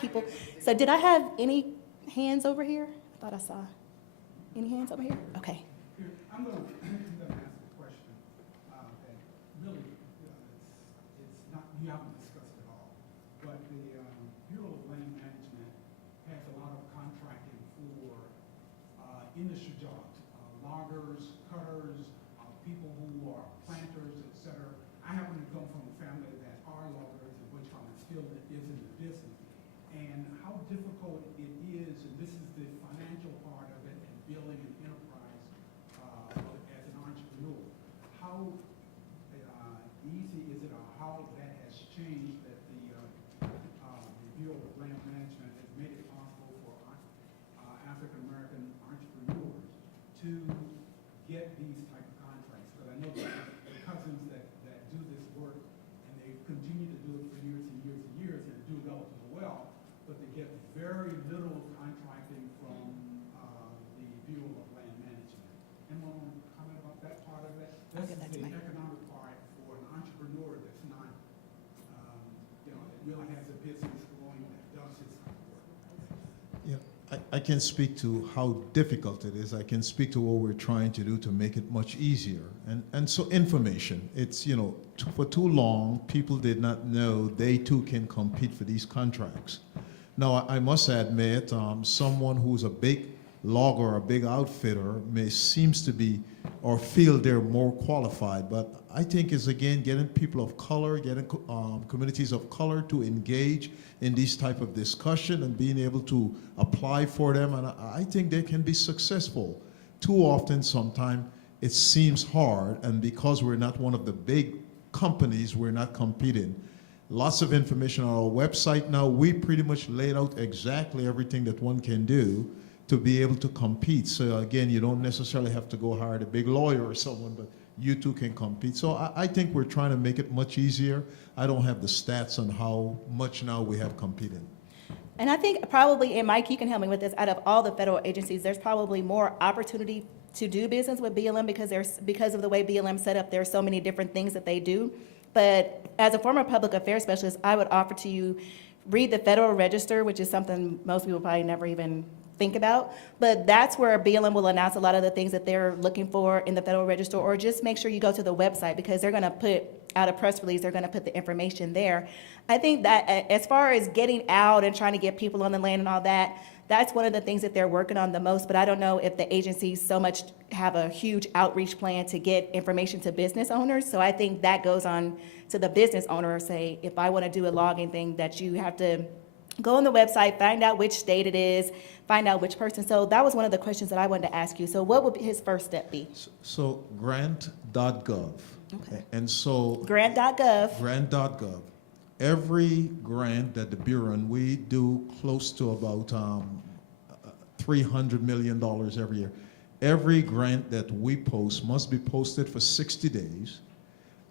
people. So did I have any hands over here? I thought I saw. Any hands over here? Okay. I'm going to ask a question that really, it's not, you haven't discussed at all. But the Bureau of Land Management has a lot of contracting for industry jobs, loggers, cutters, people who are planters, et cetera. I happen to come from a family that are loggers, and which I'm still is in the business. And how difficult it is, and this is the financial part of it, and building an enterprise as an entrepreneur. How easy is it, or how that has changed that the Bureau of Land Management has made it possible for African-American entrepreneurs to get these type of contracts? Because I know that the cousins that do this work, and they continue to do it for years and years and years, and do relatively well, but they get very little contracting from the Bureau of Land Management. Anyone want to comment about that part of it? I'll This get that is to the Mike. economic part for an entrepreneur that's not, that really has a business going, that does his work. Yeah, I can speak to how difficult it is. I can speak to what we're trying to do to make it much easier. And so information, it's, for too long, people did not know they too can compete for these contracts. Now, I must admit, someone who's a big logger, a big outfitter, seems to be or feel they're more qualified. But I think it's, again, getting people of color, getting communities of color to engage in these type of discussion and being able to apply for them. And I think they can be successful. Too often, sometimes, it seems hard, and because we're not one of the big companies, we're not competing. Lots of information on our website now. We pretty much laid out exactly everything that one can do to be able to compete. So again, you don't necessarily have to go hire a big lawyer or someone, but you too can compete. So I think we're trying to make it much easier. I don't have the stats on how much now we have competing. And I think probably, and Mike, you can help me with this, out of all the federal agencies, there's probably more opportunity to do business with BLM because of the way BLM set up. There are so many different things that they do. But as a former public affairs specialist, I would offer to you, read the Federal Register, which is something most people probably never even think about. But that's where BLM will announce a lot of the things that they're looking for in the Federal Register, or just make sure you go to the website, because they're going to put out a press release, they're going to put the information there. I think that as far as getting out and trying to get people on the land and all that, that's one of the things that they're working on the most. But I don't know if the agencies so much have a huge outreach plan to get information to business owners. So I think that goes on to the business owner, say, if I want to do a logging thing, that you have to go on the website, find out which state it is, find out which person. So that was one of the questions that I wanted to ask you. So what would his first step be? So grant.gov. Okay. And so Grant.gov. grant.gov. Every grant that the Bureau, and we do close to about $300 million every year. Every grant that we post must be posted for 60 days,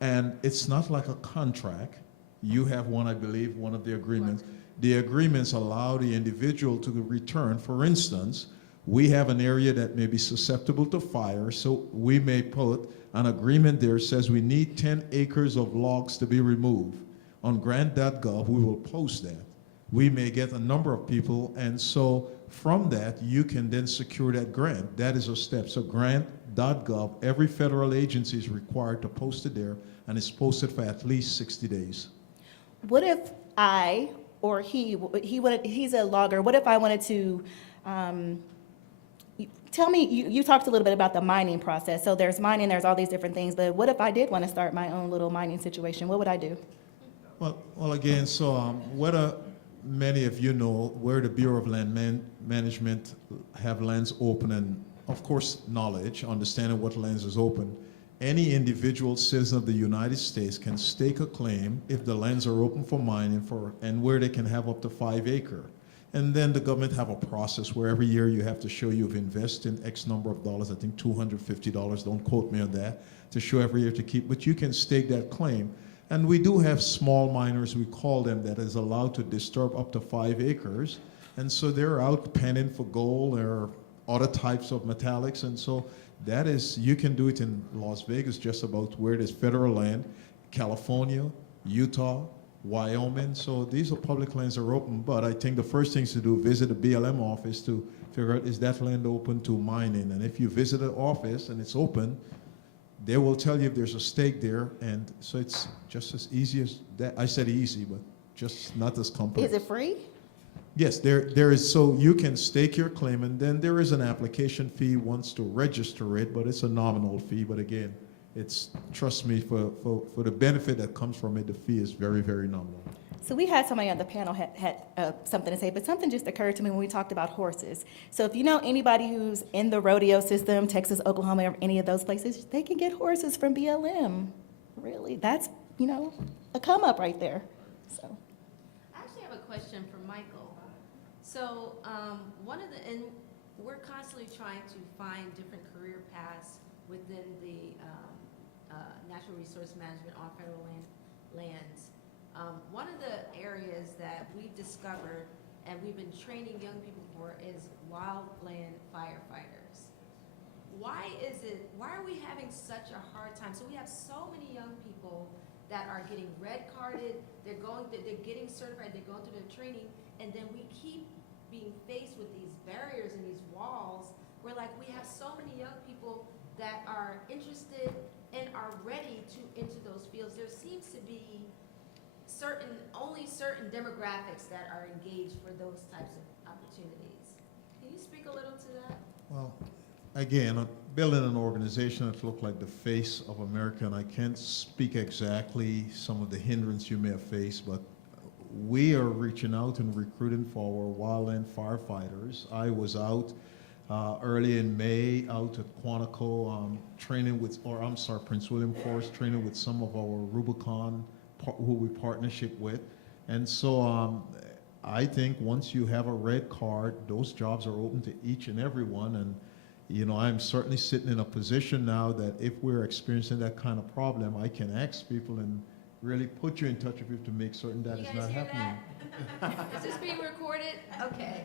and it's not like a contract. You have one, I believe, one of the agreements. The agreements allow the individual to return. For instance, we have an area that may be susceptible to fire, so we may put an agreement there says we need 10 acres of logs to be removed. On grant.gov, we will post that. We may get a number of people, and so from that, you can then secure that grant. That is a step. So grant.gov, every federal agency is required to post it there, and it's posted for at least 60 days. What if I, or he's a logger, what if I wanted to, tell me, you talked a little bit about the mining process. So there's mining, there's all these different things, but what if I did want to start my own little mining situation? What would I do? Well, again, so whether many of you know where the Bureau of Land Management have lands open, and of course knowledge, understanding what lands is open, any individual citizen of the United States can stake a claim if the lands are open for mining and where they can have up to 5 acres. And then the government have a process where every year you have to show you've invested X number of dollars, I think $250, don't quote me on that, to show every year to keep, but you can stake that claim. And we do have small miners, we call them, that is allowed to disturb up to 5 acres. And so they're out penning for gold or other types of metallics. And so that is, you can do it in Las Vegas, just about where there's federal land, California, Utah, Wyoming. So these are public lands that are open, but I think the first thing is to do, visit the BLM office to figure out, is that land open to mining? And if you visit the office and it's open, they will tell you if there's a stake there, and so it's just as easy as that. I said easy, but just not as complex. Is it free? Yes, there is, so you can stake your claim, and then there is an application fee once to register it, but it's a nominal fee. But again, it's, trust me, for the benefit that comes from it, the fee is very, very nominal. So we had somebody on the panel had something to say, but something just occurred to me when we talked about horses. So if you know anybody who's in the rodeo system, Texas, Oklahoma, or any of those places, they can get horses from BLM. Really, that's, a come up right there. So. I actually have a question for Michael. So and we're constantly trying to find different career paths within the natural resource management on federal lands. One of the areas that we've discovered and we've been training young people for is wildland firefighters. Why are we having such a hard time? So we have so many young people that are getting red carded, they're getting certified, they're going through their training, and then we keep being faced with these barriers and these walls where we have so many young people that are interested and are ready to enter those fields. There seems to be only certain demographics that are engaged for those types of opportunities. Can you speak a little to that? Well, again, building an organization that looks like the face of America, and I can't speak exactly some of the hindrance you may have faced, but we are reaching out and recruiting for our wildland firefighters. I was out early in May, out at Quantico, training with, Prince William Forest, training with some of our Rubicon who we partnership with. And so I think once you have a red card, those jobs are open to each and every one. And I'm certainly sitting in a position now that if we're experiencing that kind of problem, I can ask people and really put you in touch with you to make certain that is not happening. Is this being recorded? Okay.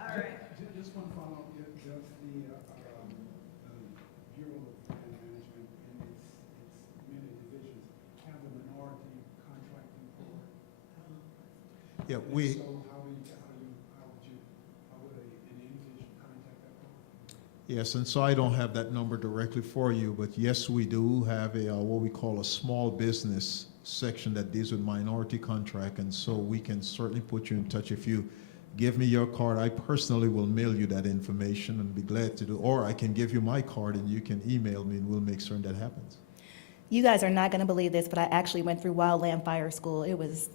All right. Just one follow-up. Does the Bureau of Land Management and its many divisions have a minority contracting for? Yeah, So how would an individual contact that person? Yes, and so I don't have that number directly for you, but yes, we do have a what we call a small business section that deals with minority contract, and so we can certainly put you in touch. If you give me your card, I personally will mail you that information and be glad to do, or I can give you my card and you can email me and we'll make certain that happens. You guys are not going to believe this, but I actually went through wildland fire school. It was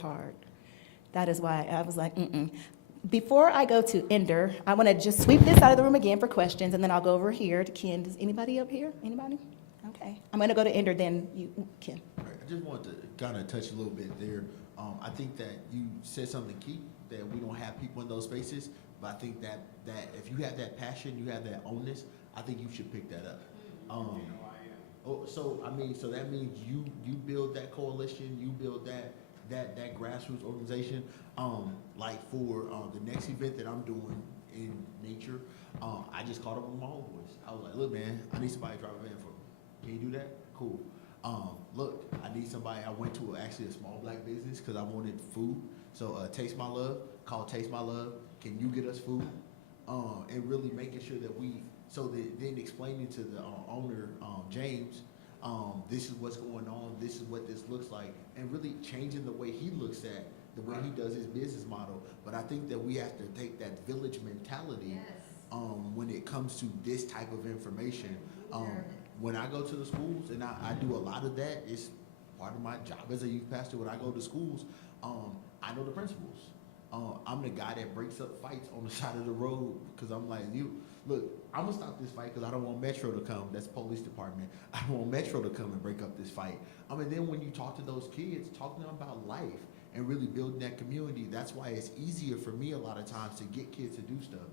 hard. That is why I was like, Before I go to Ender, I want to just sweep this side of the room again for questions, and then I'll go over here to Ken. Does anybody up here? Anybody? Okay. I'm going to go to Ender, then you, Ken. All right, I just wanted to kind of touch a little bit there. I think that you said something key, that we don't have people in those spaces, but I think that if you have that passion, you have that ownness, I think you should pick that up. So that means you build that coalition, you build that grassroots organization. Like for the next event that I'm doing in nature, I just called up with my homeboys. I was like, look, man, I need somebody to drive a van for me. Can you do that? Cool. Look, I need somebody. I went to actually a small black business because I wanted food. So Taste My Love, called Taste My Love. Can you get us food? And really making sure that then explaining to the owner, James, this is what's going on, this is what this looks like, and really changing the way he looks at the way he does his business model. But I think that we have to take that village mentality when it comes to this type of information. When I go to the schools, and I do a lot of that, it's part of my job as a youth pastor. When I go to schools, I know the principals. I'm the guy that breaks up fights on the side of the road because I'm like, look, I'm gonna stop this fight because I don't want Metro to come. That's police department. I don't want Metro to come and break up this fight. Then when you talk to those kids, talk to them about life and really building that community. That's why it's easier for me a lot of times to get kids to do stuff.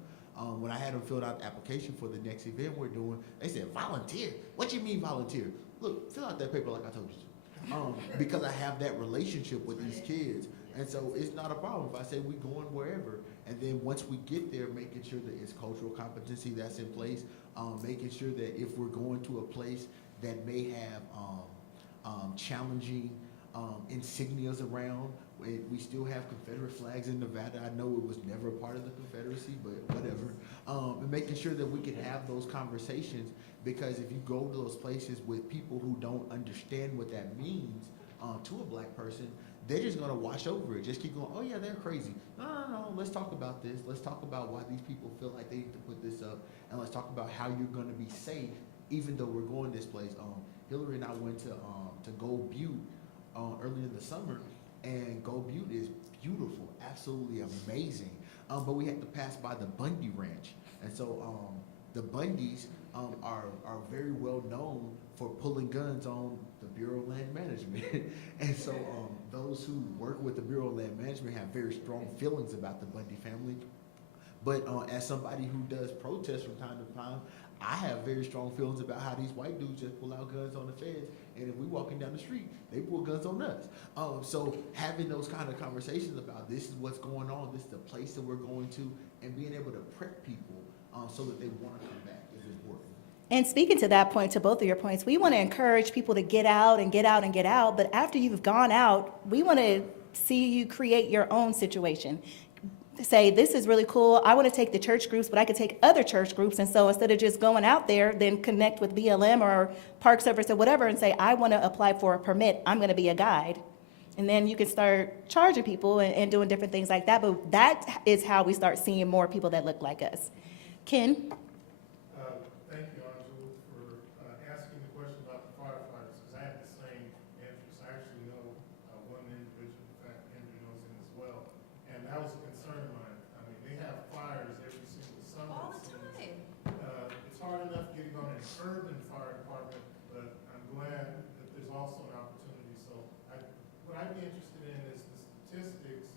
When I had them fill out the application for the next event we're doing, they said, volunteer? What you mean volunteer? Look, fill out that paper like I told you to. Because I have that relationship with these kids. And so it's not a problem if I say we're going wherever. And then once we get there, making sure that it's cultural competency that's in place, making sure that if we're going to a place that may have challenging insignias around, we still have Confederate flags in Nevada. I know it was never a part of the Confederacy, but whatever. And making sure that we can have those conversations, because if you go to those places with people who don't understand what that means to a black person, they're just gonna wash over it. Just keep going, oh yeah, they're crazy. No, let's talk about this. Let's talk about why these people feel like they need to put this up, and let's talk about how you're gonna be safe, even though we're going this place. Hillary and I went to Gold Butte early in the summer, and Gold Butte is beautiful, absolutely amazing. But we had to pass by the Bundy Ranch, and so the Bundys are very well known for pulling guns on the Bureau of Land Management. And so those who work with the Bureau of Land Management have very strong feelings about the Bundy family. But as somebody who does protest from time to time, I have very strong feelings about how these white dudes just pull out guns on the feds, and if we walking down the street, they pull guns on us. So having those kind of conversations about this is what's going on, this is the place that we're going to, and being able to prep people so that they want to come back is important. And speaking to that point, to both of your points, we want to encourage people to get out and get out and get out, but after you've gone out, we want to see you create your own situation. Say, this is really cool, I want to take the church groups, but I could take other church groups, and so instead of just going out there, then connect with BLM or Park Service or whatever and say, I want to apply for a permit, I'm going to be a guide. And then you can start charging people and doing different things like that, but that is how we start seeing more people that look like us. Ken? Thank you, Angela, for asking the question about the firefighters, because I had the same interest. I actually know one individual, in fact, Andrew knows him as well, and that was a concern of mine. I mean, they have fires every single summer. All the time. It's hard enough getting on an urban fire department, but I'm glad that there's also an opportunity. So what I'd be interested in is the statistics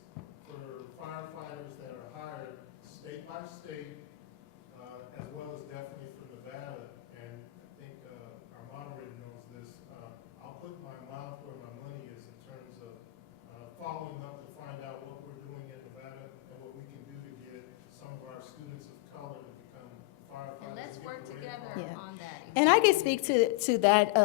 for firefighters that are hired state by state, as well as definitely for Nevada, and I think our moderator knows this. I'll put my mouth where my money is in terms of following up to find out what we're doing in Nevada and what we can do to get some of our students of color to become firefighters. And let's work together Yeah. on that. And I can speak to that.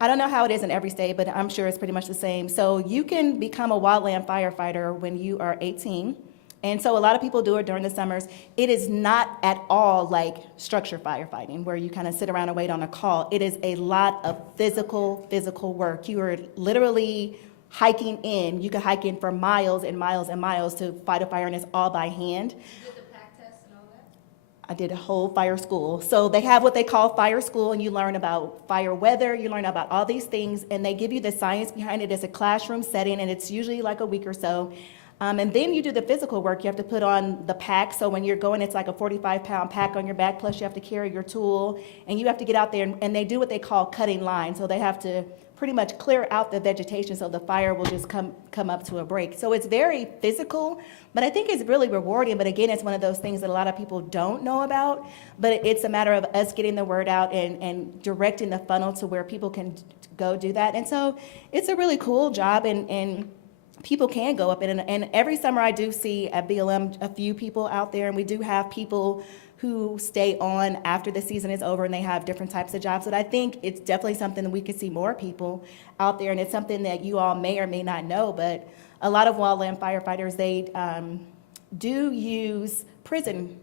I don't know how it is in every state, but I'm sure it's pretty much the same. So you can become a wildland firefighter when you are 18. And so a lot of people do it during the summers. It is not at all like structure firefighting, where you kind of sit around and wait on a call. It is a lot of physical work. You are literally hiking in. You could hike in for miles and miles and miles to fight a fire, and it's all by hand. You did the pack test and all that? I did a whole fire school. So they have what they call fire school, and you learn about fire weather, you learn about all these things, and they give you the science behind it as a classroom setting, and it's usually like a week or so. And then you do the physical work. You have to put on the pack. So when you're going, it's like a 45-pound pack on your back, plus you have to carry your tool, and you have to get out there, and they do what they call cutting line. So they have to pretty much clear out the vegetation so the fire will just come up to a break. So it's very physical, but I think it's really rewarding. But again, it's one of those things that a lot of people don't know about, but it's a matter of us getting the word out and directing the funnel to where people can go do that. And so it's a really cool job, and people can go up in it. And every summer I do see at BLM a few people out there, and we do have people who stay on after the season is over, and they have different types of jobs. But I think it's definitely something that we could see more people out there, and it's something that you all may or may not know, but a lot of wildland firefighters, they do use prison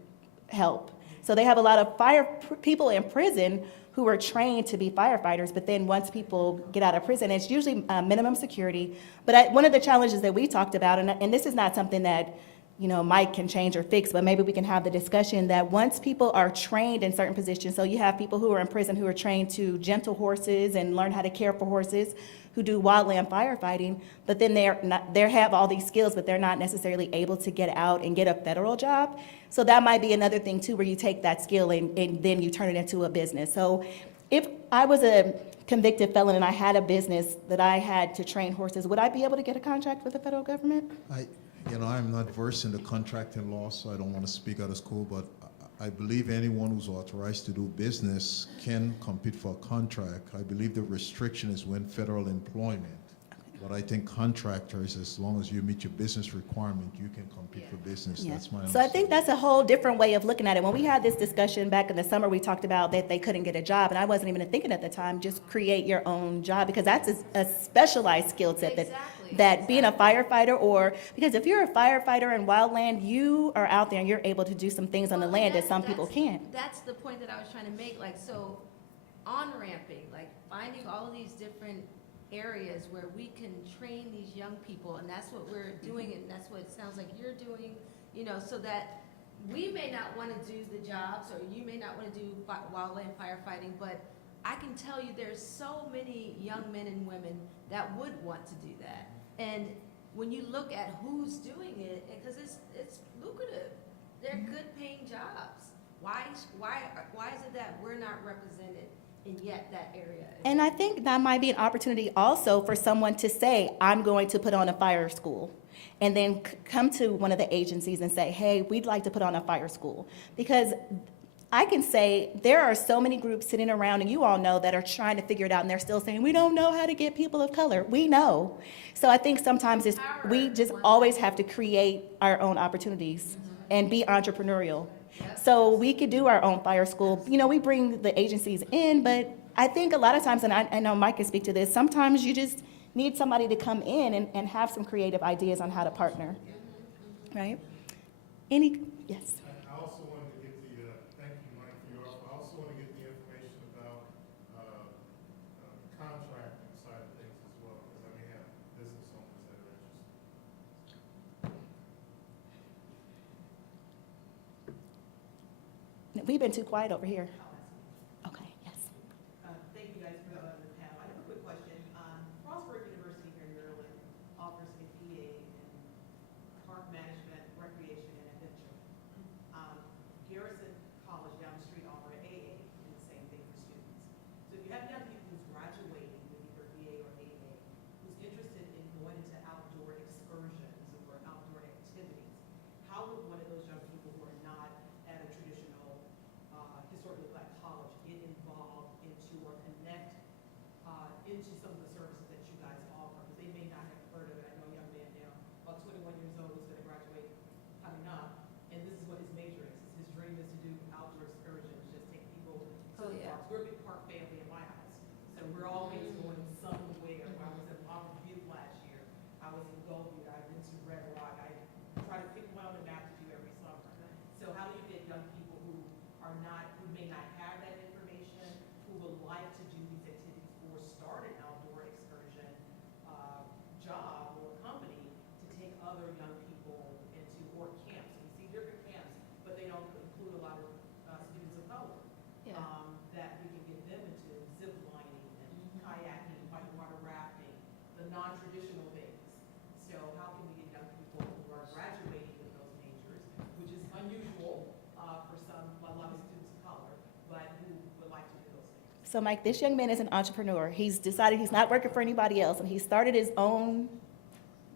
help. So they have a lot of people in prison who are trained to be firefighters, but then once people get out of prison, it's usually minimum security. But one of the challenges that we talked about, and this is not something that Mike can change or fix, but maybe we can have the discussion that once people are trained in certain positions, so you have people who are in prison who are trained to gentle horses and learn how to care for horses, who do wildland firefighting, but then they have all these skills, but they're not necessarily able to get out and get a federal job. So that might be another thing too, where you take that skill and then you turn it into a business. So if I was a convicted felon and I had a business that I had to train horses, would I be able to get a contract with the federal government? I'm not versed in the contracting law, so I don't want to speak out of school, but I believe anyone who's authorized to do business can compete for a contract. I believe the restriction is when federal employment. But I think contractors, as long as you meet your business requirement, you can compete for business. Yeah. That's my So I understanding. think that's a whole different way of looking at it. When we had this discussion back in the summer, we talked about that they couldn't get a job, and I wasn't even thinking at the time, just create your own job, because that's a specialized skill set that being a firefighter, because if you're a firefighter in wildland, you are out there and you're able to do some things on the land that some people can't. That's the point that I was trying to make, so on-ramping, finding all of these different areas where we can train these young people, and that's what we're doing, and that's what it sounds like you're doing, so that we may not want to do the jobs, or you may not want to do wildland firefighting, but I can tell you there's so many young men and women that would want to do that. And when you look at who's doing it, because it's lucrative, they're good paying jobs. Why is it that we're not represented in yet that area? And I think that might be an opportunity also for someone to say, I'm going to put on a fire school, and then come to one of the agencies and say, hey, we'd like to put on a fire school. Because I can say there are so many groups sitting around, and you all know, that are trying to figure it out, and they're still saying, we don't know how to get people of color. We know. So I think sometimes we just always have to create our own opportunities and be entrepreneurial. So we could do our own fire school. We bring the agencies in, but I think a lot of times, and I know Mike can speak to this, sometimes you just need somebody to come in and have some creative ideas on how to partner, right? Yes. I also wanted to get thank you, Mike, for your offer. I also want to get the information about contracting side of things as well, because I may have business owners that are interested. We've been too quiet over here. Okay, yes. Thank you guys for the panel. I have a quick question. Crossroads University here in Maryland offers a PA in park management, recreation, and adventure. Garrison College down the street offers an AA, and the same thing for students. So if you have young people who's graduating with either BA or AA, who's interested in going into outdoor excursions or outdoor activities, how would one of those young people who are not at a traditional historically black college get involved into or connect into some of the services that you guys offer? Because they may not have heard of it. I know a young man now, about 21 years old, who's going to graduate coming up, and this is what his major is. His dream is to do outdoor excursions, just take people to the parks. We're a big park family in my house, so we're always going somewhere. I was in Palm Butte last year. I was in Goldview. I've been to Red Rock. I try to pick one on the map to do every summer. So how do you get young people who may not have that information, who would like to do these activities or start an outdoor excursion job or company to take other young people into, or camps? We see different camps, but they don't include a lot of students of color. That we can get them into zip lining and kayaking, whitewater rafting, the non-traditional things. So how can we get young people who are graduating with those majors, which is unusual, So Mike, this young man is an entrepreneur. He's decided he's not working for anybody else, and he started his own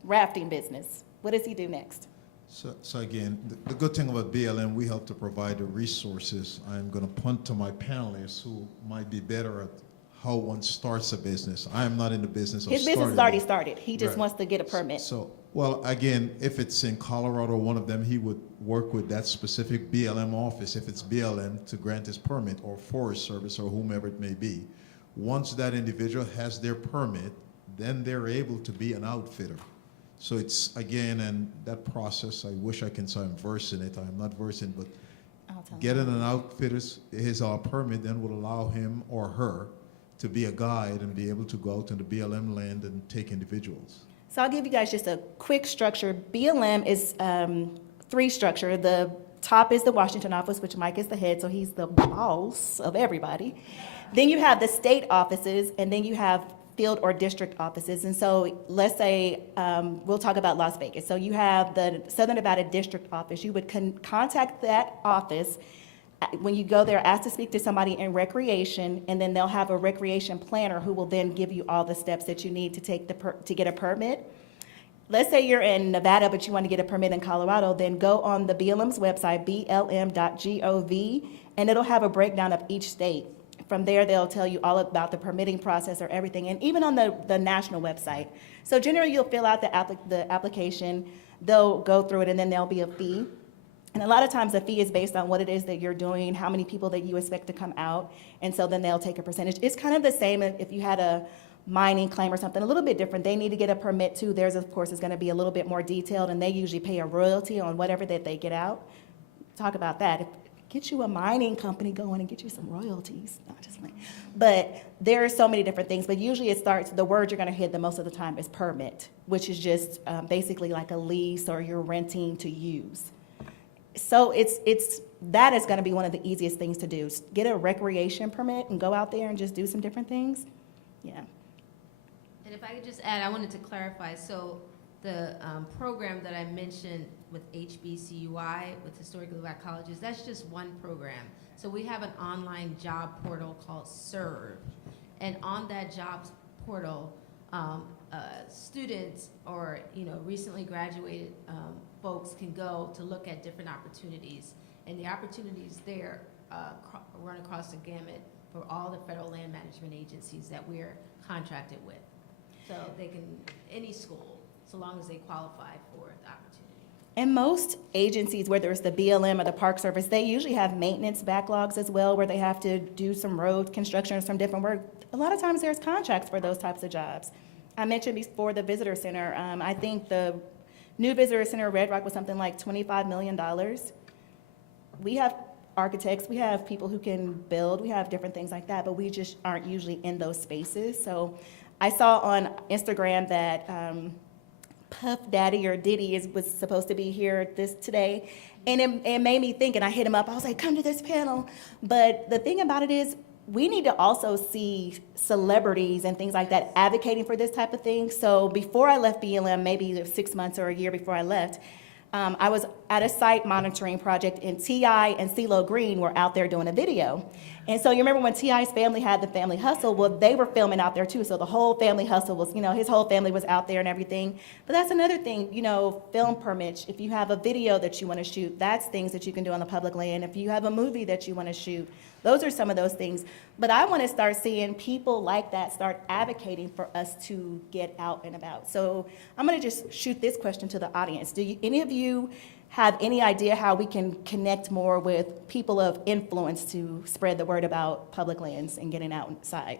rafting business. What does he do next? So again, the good thing about BLM, we help to provide the resources. I'm going to punt to my panelists who might be better at how one starts a business. I am not in the business of His business is starting already it. started. He just Right. wants to get a permit. So, well, again, if it's in Colorado, one of them, he would work with that specific BLM office, if it's BLM, to grant his permit, or Forest Service, or whomever it may be. Once that individual has their permit, then they're able to be an outfitter. So it's, again, and that process, I wish I can say I'm versed in it. I'm not versed in, but I'll tell him. getting an outfitter's his permit then would allow him or her to be a guide and be able to go out in the BLM land and take individuals. So I'll give you guys just a quick structure. BLM is three structure. The top is the Washington office, which Mike is the head, so he's the boss of everybody. Then you have the state offices, and then you have field or district offices. And so let's say, we'll talk about Las Vegas. So you have the Southern Nevada District Office. You would contact that office. When you go there, ask to speak to somebody in recreation, and then they'll have a recreation planner who will then give you all the steps that you need to take to get a permit. Let's say you're in Nevada, but you want to get a permit in Colorado, then go on the BLM's website, blm.gov, and it'll have a breakdown of each state. From there, they'll tell you all about the permitting process or everything, and even on the national website. So generally, you'll fill out the application, they'll go through it, and then there'll be a fee. And a lot of times, the fee is based on what it is that you're doing, how many people that you expect to come out, and so then they'll take a percentage. It's kind of the same if you had a mining claim or something, a little bit different. They need to get a permit too. Theirs, of course, is gonna be a little bit more detailed, and they usually pay a royalty on whatever that they get out. Talk about that. Get you a mining company going and get you some royalties. Not just like, but there are so many different things. But usually it starts, the word you're gonna hit the most of the time is permit, which is just basically like a lease or you're renting to use. So that is gonna be one of the easiest things to do. Get a recreation permit and go out there and just do some different things. Yeah. And if I could just add, I wanted to clarify, so the program that I mentioned with HBCUI, with Historically Black Colleges, that's just one program. So we have an online job portal called Serve. And on that jobs portal, students or recently graduated folks can go to look at different opportunities. And the opportunities there run across the gamut for all the federal land management agencies that we're contracted with. So they can, any school, so long as they qualify for the opportunity. And most agencies, whether it's the BLM or the Park Service, they usually have maintenance backlogs as well, where they have to do some road construction or some different work. A lot of times there's contracts for those types of jobs. I mentioned before the visitor center. I think the new visitor center, Red Rock, was something like $25 million. We have architects, we have people who can build, we have different things like that, but we just aren't usually in those spaces. So I saw on Instagram that Puff Daddy or Diddy was supposed to be here today, and it made me think, and I hit him up. I was like, come to this panel. But the thing about it is, we need to also see celebrities and things like that advocating for this type of thing. So before I left BLM, maybe 6 months or a year before I left, I was at a site monitoring project, and T.I. and CeeLo Green were out there doing a video. And so you remember when T.I.'s family had the family hustle, well, they were filming out there too. So the whole family hustle was, his whole family was out there and everything. But that's another thing, film permits. If you have a video that you want to shoot, that's things that you can do on the public land. If you have a movie that you want to shoot, those are some of those things. But I want to start seeing people like that start advocating for us to get out and about. So I'm going to just shoot this question to the audience. Any of you have any idea how we can connect more with people of influence to spread the word about public lands and getting outside?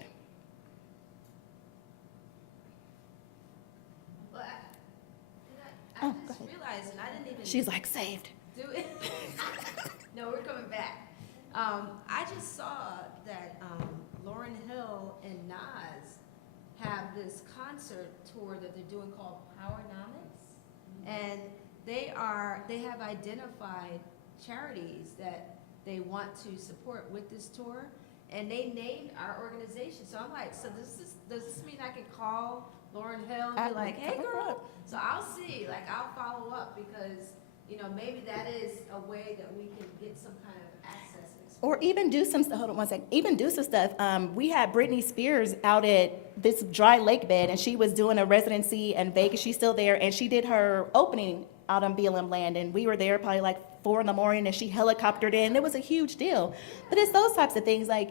Well, I Oh, just go ahead. realized, and I didn't even She's like, saved. do it. No, we're coming back. I just saw that Lauryn Hill and Nas have this concert tour that they're doing called Powernomics, and they have identified charities that they want to support with this tour, and they named our organization. So I'm like, so does this mean I can call Lauryn Hill and be like, hey girl? So I'll see, I'll follow up, because maybe that is a way that we can get some kind of access and Or even do some, hold on one second, even do some stuff. We had Britney Spears out at this dry lake bed, and she was doing a residency in Vegas. She's still there, and she did her opening out on BLM land, and we were there probably like 4 in the morning, and she helicoptered in. It was a huge deal. But it's those types of things, like,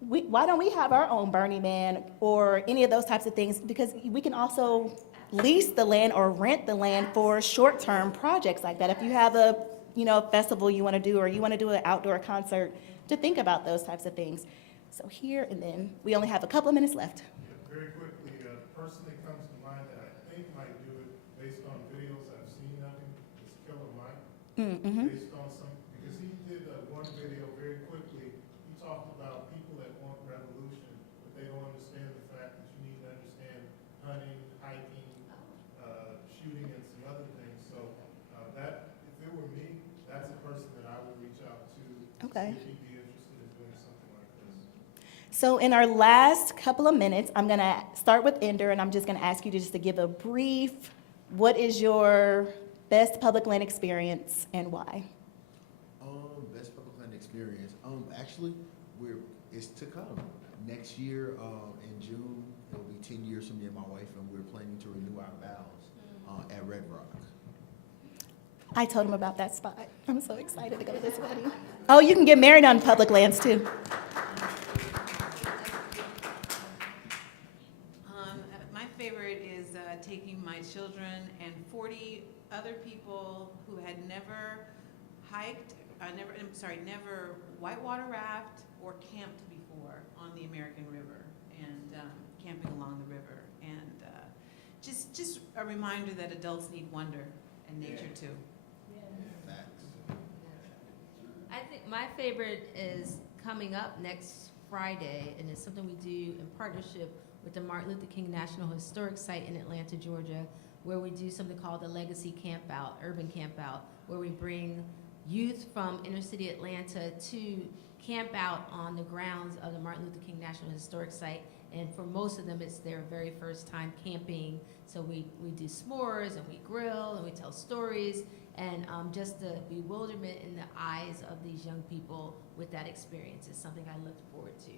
why don't we have our own Burning Man or any of those types of things? Because we can also lease the land or rent the land for short-term projects like that. If you have a festival you want to do, or you want to do an outdoor concert, to think about those types of things. So here, and then we only have a couple of minutes left. Yeah, very quickly, the person that comes to mind that I think might do it based on videos I've seen of him is Killer Mike. Mm-hmm. Based on because he did one video very quickly. He talked about people that want revolution, but they don't understand the fact that you need to understand hunting, hiking, shooting, and some other things. So that, if it were me, that's a person that I would reach out to. Okay. See if he'd be interested in doing something like this. So in our last couple of minutes, I'm going to start with Ender, and I'm just going to ask you to give a brief, what is your best public land experience and why? Best public land experience. Actually, it's to come. Next year, in June, it'll be 10 years for me and my wife, and we're planning to renew our vows at Red Rock. I told him about that spot. I'm so excited to go to this wedding. Oh, you can get married on public lands too. My favorite is taking my children and 40 other people who had never hiked, never whitewater raft or camped before on the American River, and camping along the river. And just a reminder that adults need wonder and nature too. I think my favorite is coming up next Friday, and it's something we do in partnership with the Martin Luther King National Historic Site in Atlanta, Georgia, where we do something called the Legacy Camp Out, Urban Camp Out, where we bring youth from inner city Atlanta to camp out on the grounds of the Martin Luther King National Historic Site. And for most of them, it's their very first time camping. So we do s'mores, and we grill, and we tell stories, and just the bewilderment in the eyes of these young people with that experience is something I look forward to.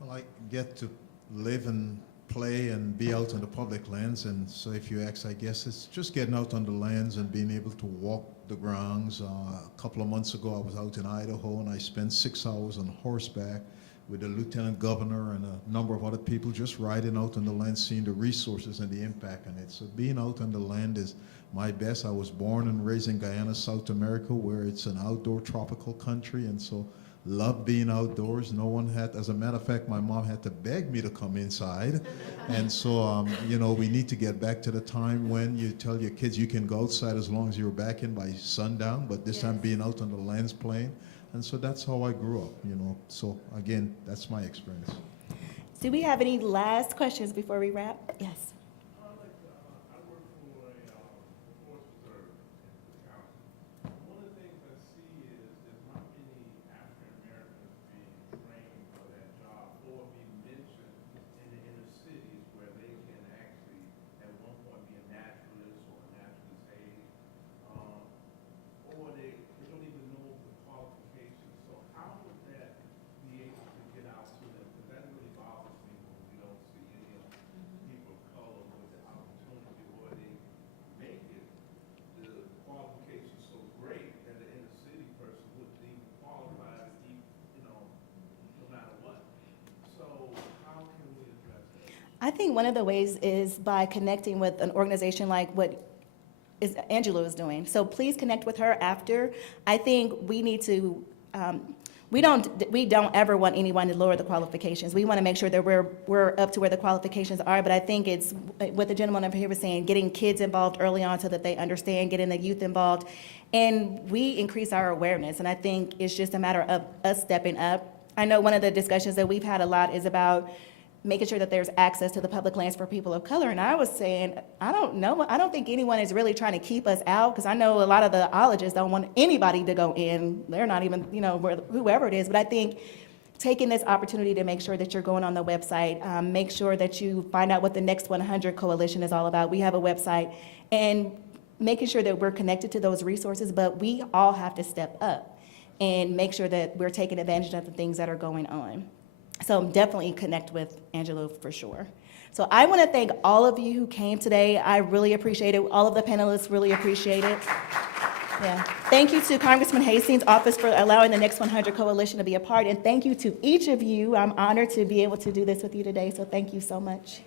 Well, I get to live and play and be out on the public lands, and so if you ask, I guess it's just getting out on the lands and being able to walk the grounds. A couple of months ago, I was out in Idaho, and I spent 6 hours on horseback with the lieutenant governor and a number of other people, just riding out on the land, seeing the resources and the impact on it. So being out on the land is my best. I was born and raised in Guyana, South America, where it's an outdoor tropical country, and so love being outdoors. No one had, as a matter of fact, my mom had to beg me to come inside. And so, we need to get back to the time when you tell your kids you can go outside as long as you're back in by sundown, but this time being out on the lands playing. And so that's how I grew up, So again, that's my experience. Do we have any last questions before we wrap? Yes. I work for a forest preserve in the county. One of the things I see is there's not many African Americans being trained for that job or being mentioned in the inner cities where they can actually at one point be a naturalist or a naturalist aid, or they don't even know the qualifications. So how would that be able to get out to them? Because that really bothers me when we don't see any of people of color with the opportunity, or they make it, the qualifications so great that the inner city person wouldn't even qualify to keep, no matter what. So how can we address that? I think one of the ways is by connecting with an organization like what Angela is doing. So please connect with her after. I think we need to, we don't ever want anyone to lower the qualifications. We want to make sure that we're up to where the qualifications are, but I think it's what the gentleman up here was saying, getting kids involved early on so that they understand, getting the youth involved, and we increase our awareness, and I think it's just a matter of us stepping up. I know one of the discussions that we've had a lot is about making sure that there's access to the public lands for people of color. And I was saying, I don't think anyone is really trying to keep us out, because I know a lot of the ologists don't want anybody to go in. They're not even, whoever it is. But I think taking this opportunity to make sure that you're going on the website, make sure that you find out what the Next 100 Coalition is all about. We have a website, and making sure that we're connected to those resources, but we all have to step up. and make sure that we're taking advantage of the things that are going on. So definitely connect with Angelo for sure. So I want to thank all of you who came today. I really appreciate it. All of the panelists really appreciate it. Yeah. Thank you to Congressman Hastings' office for allowing the Next 100 Coalition to be a part, and thank you to each of you. I'm honored to be able to do this with you today, so thank you so much.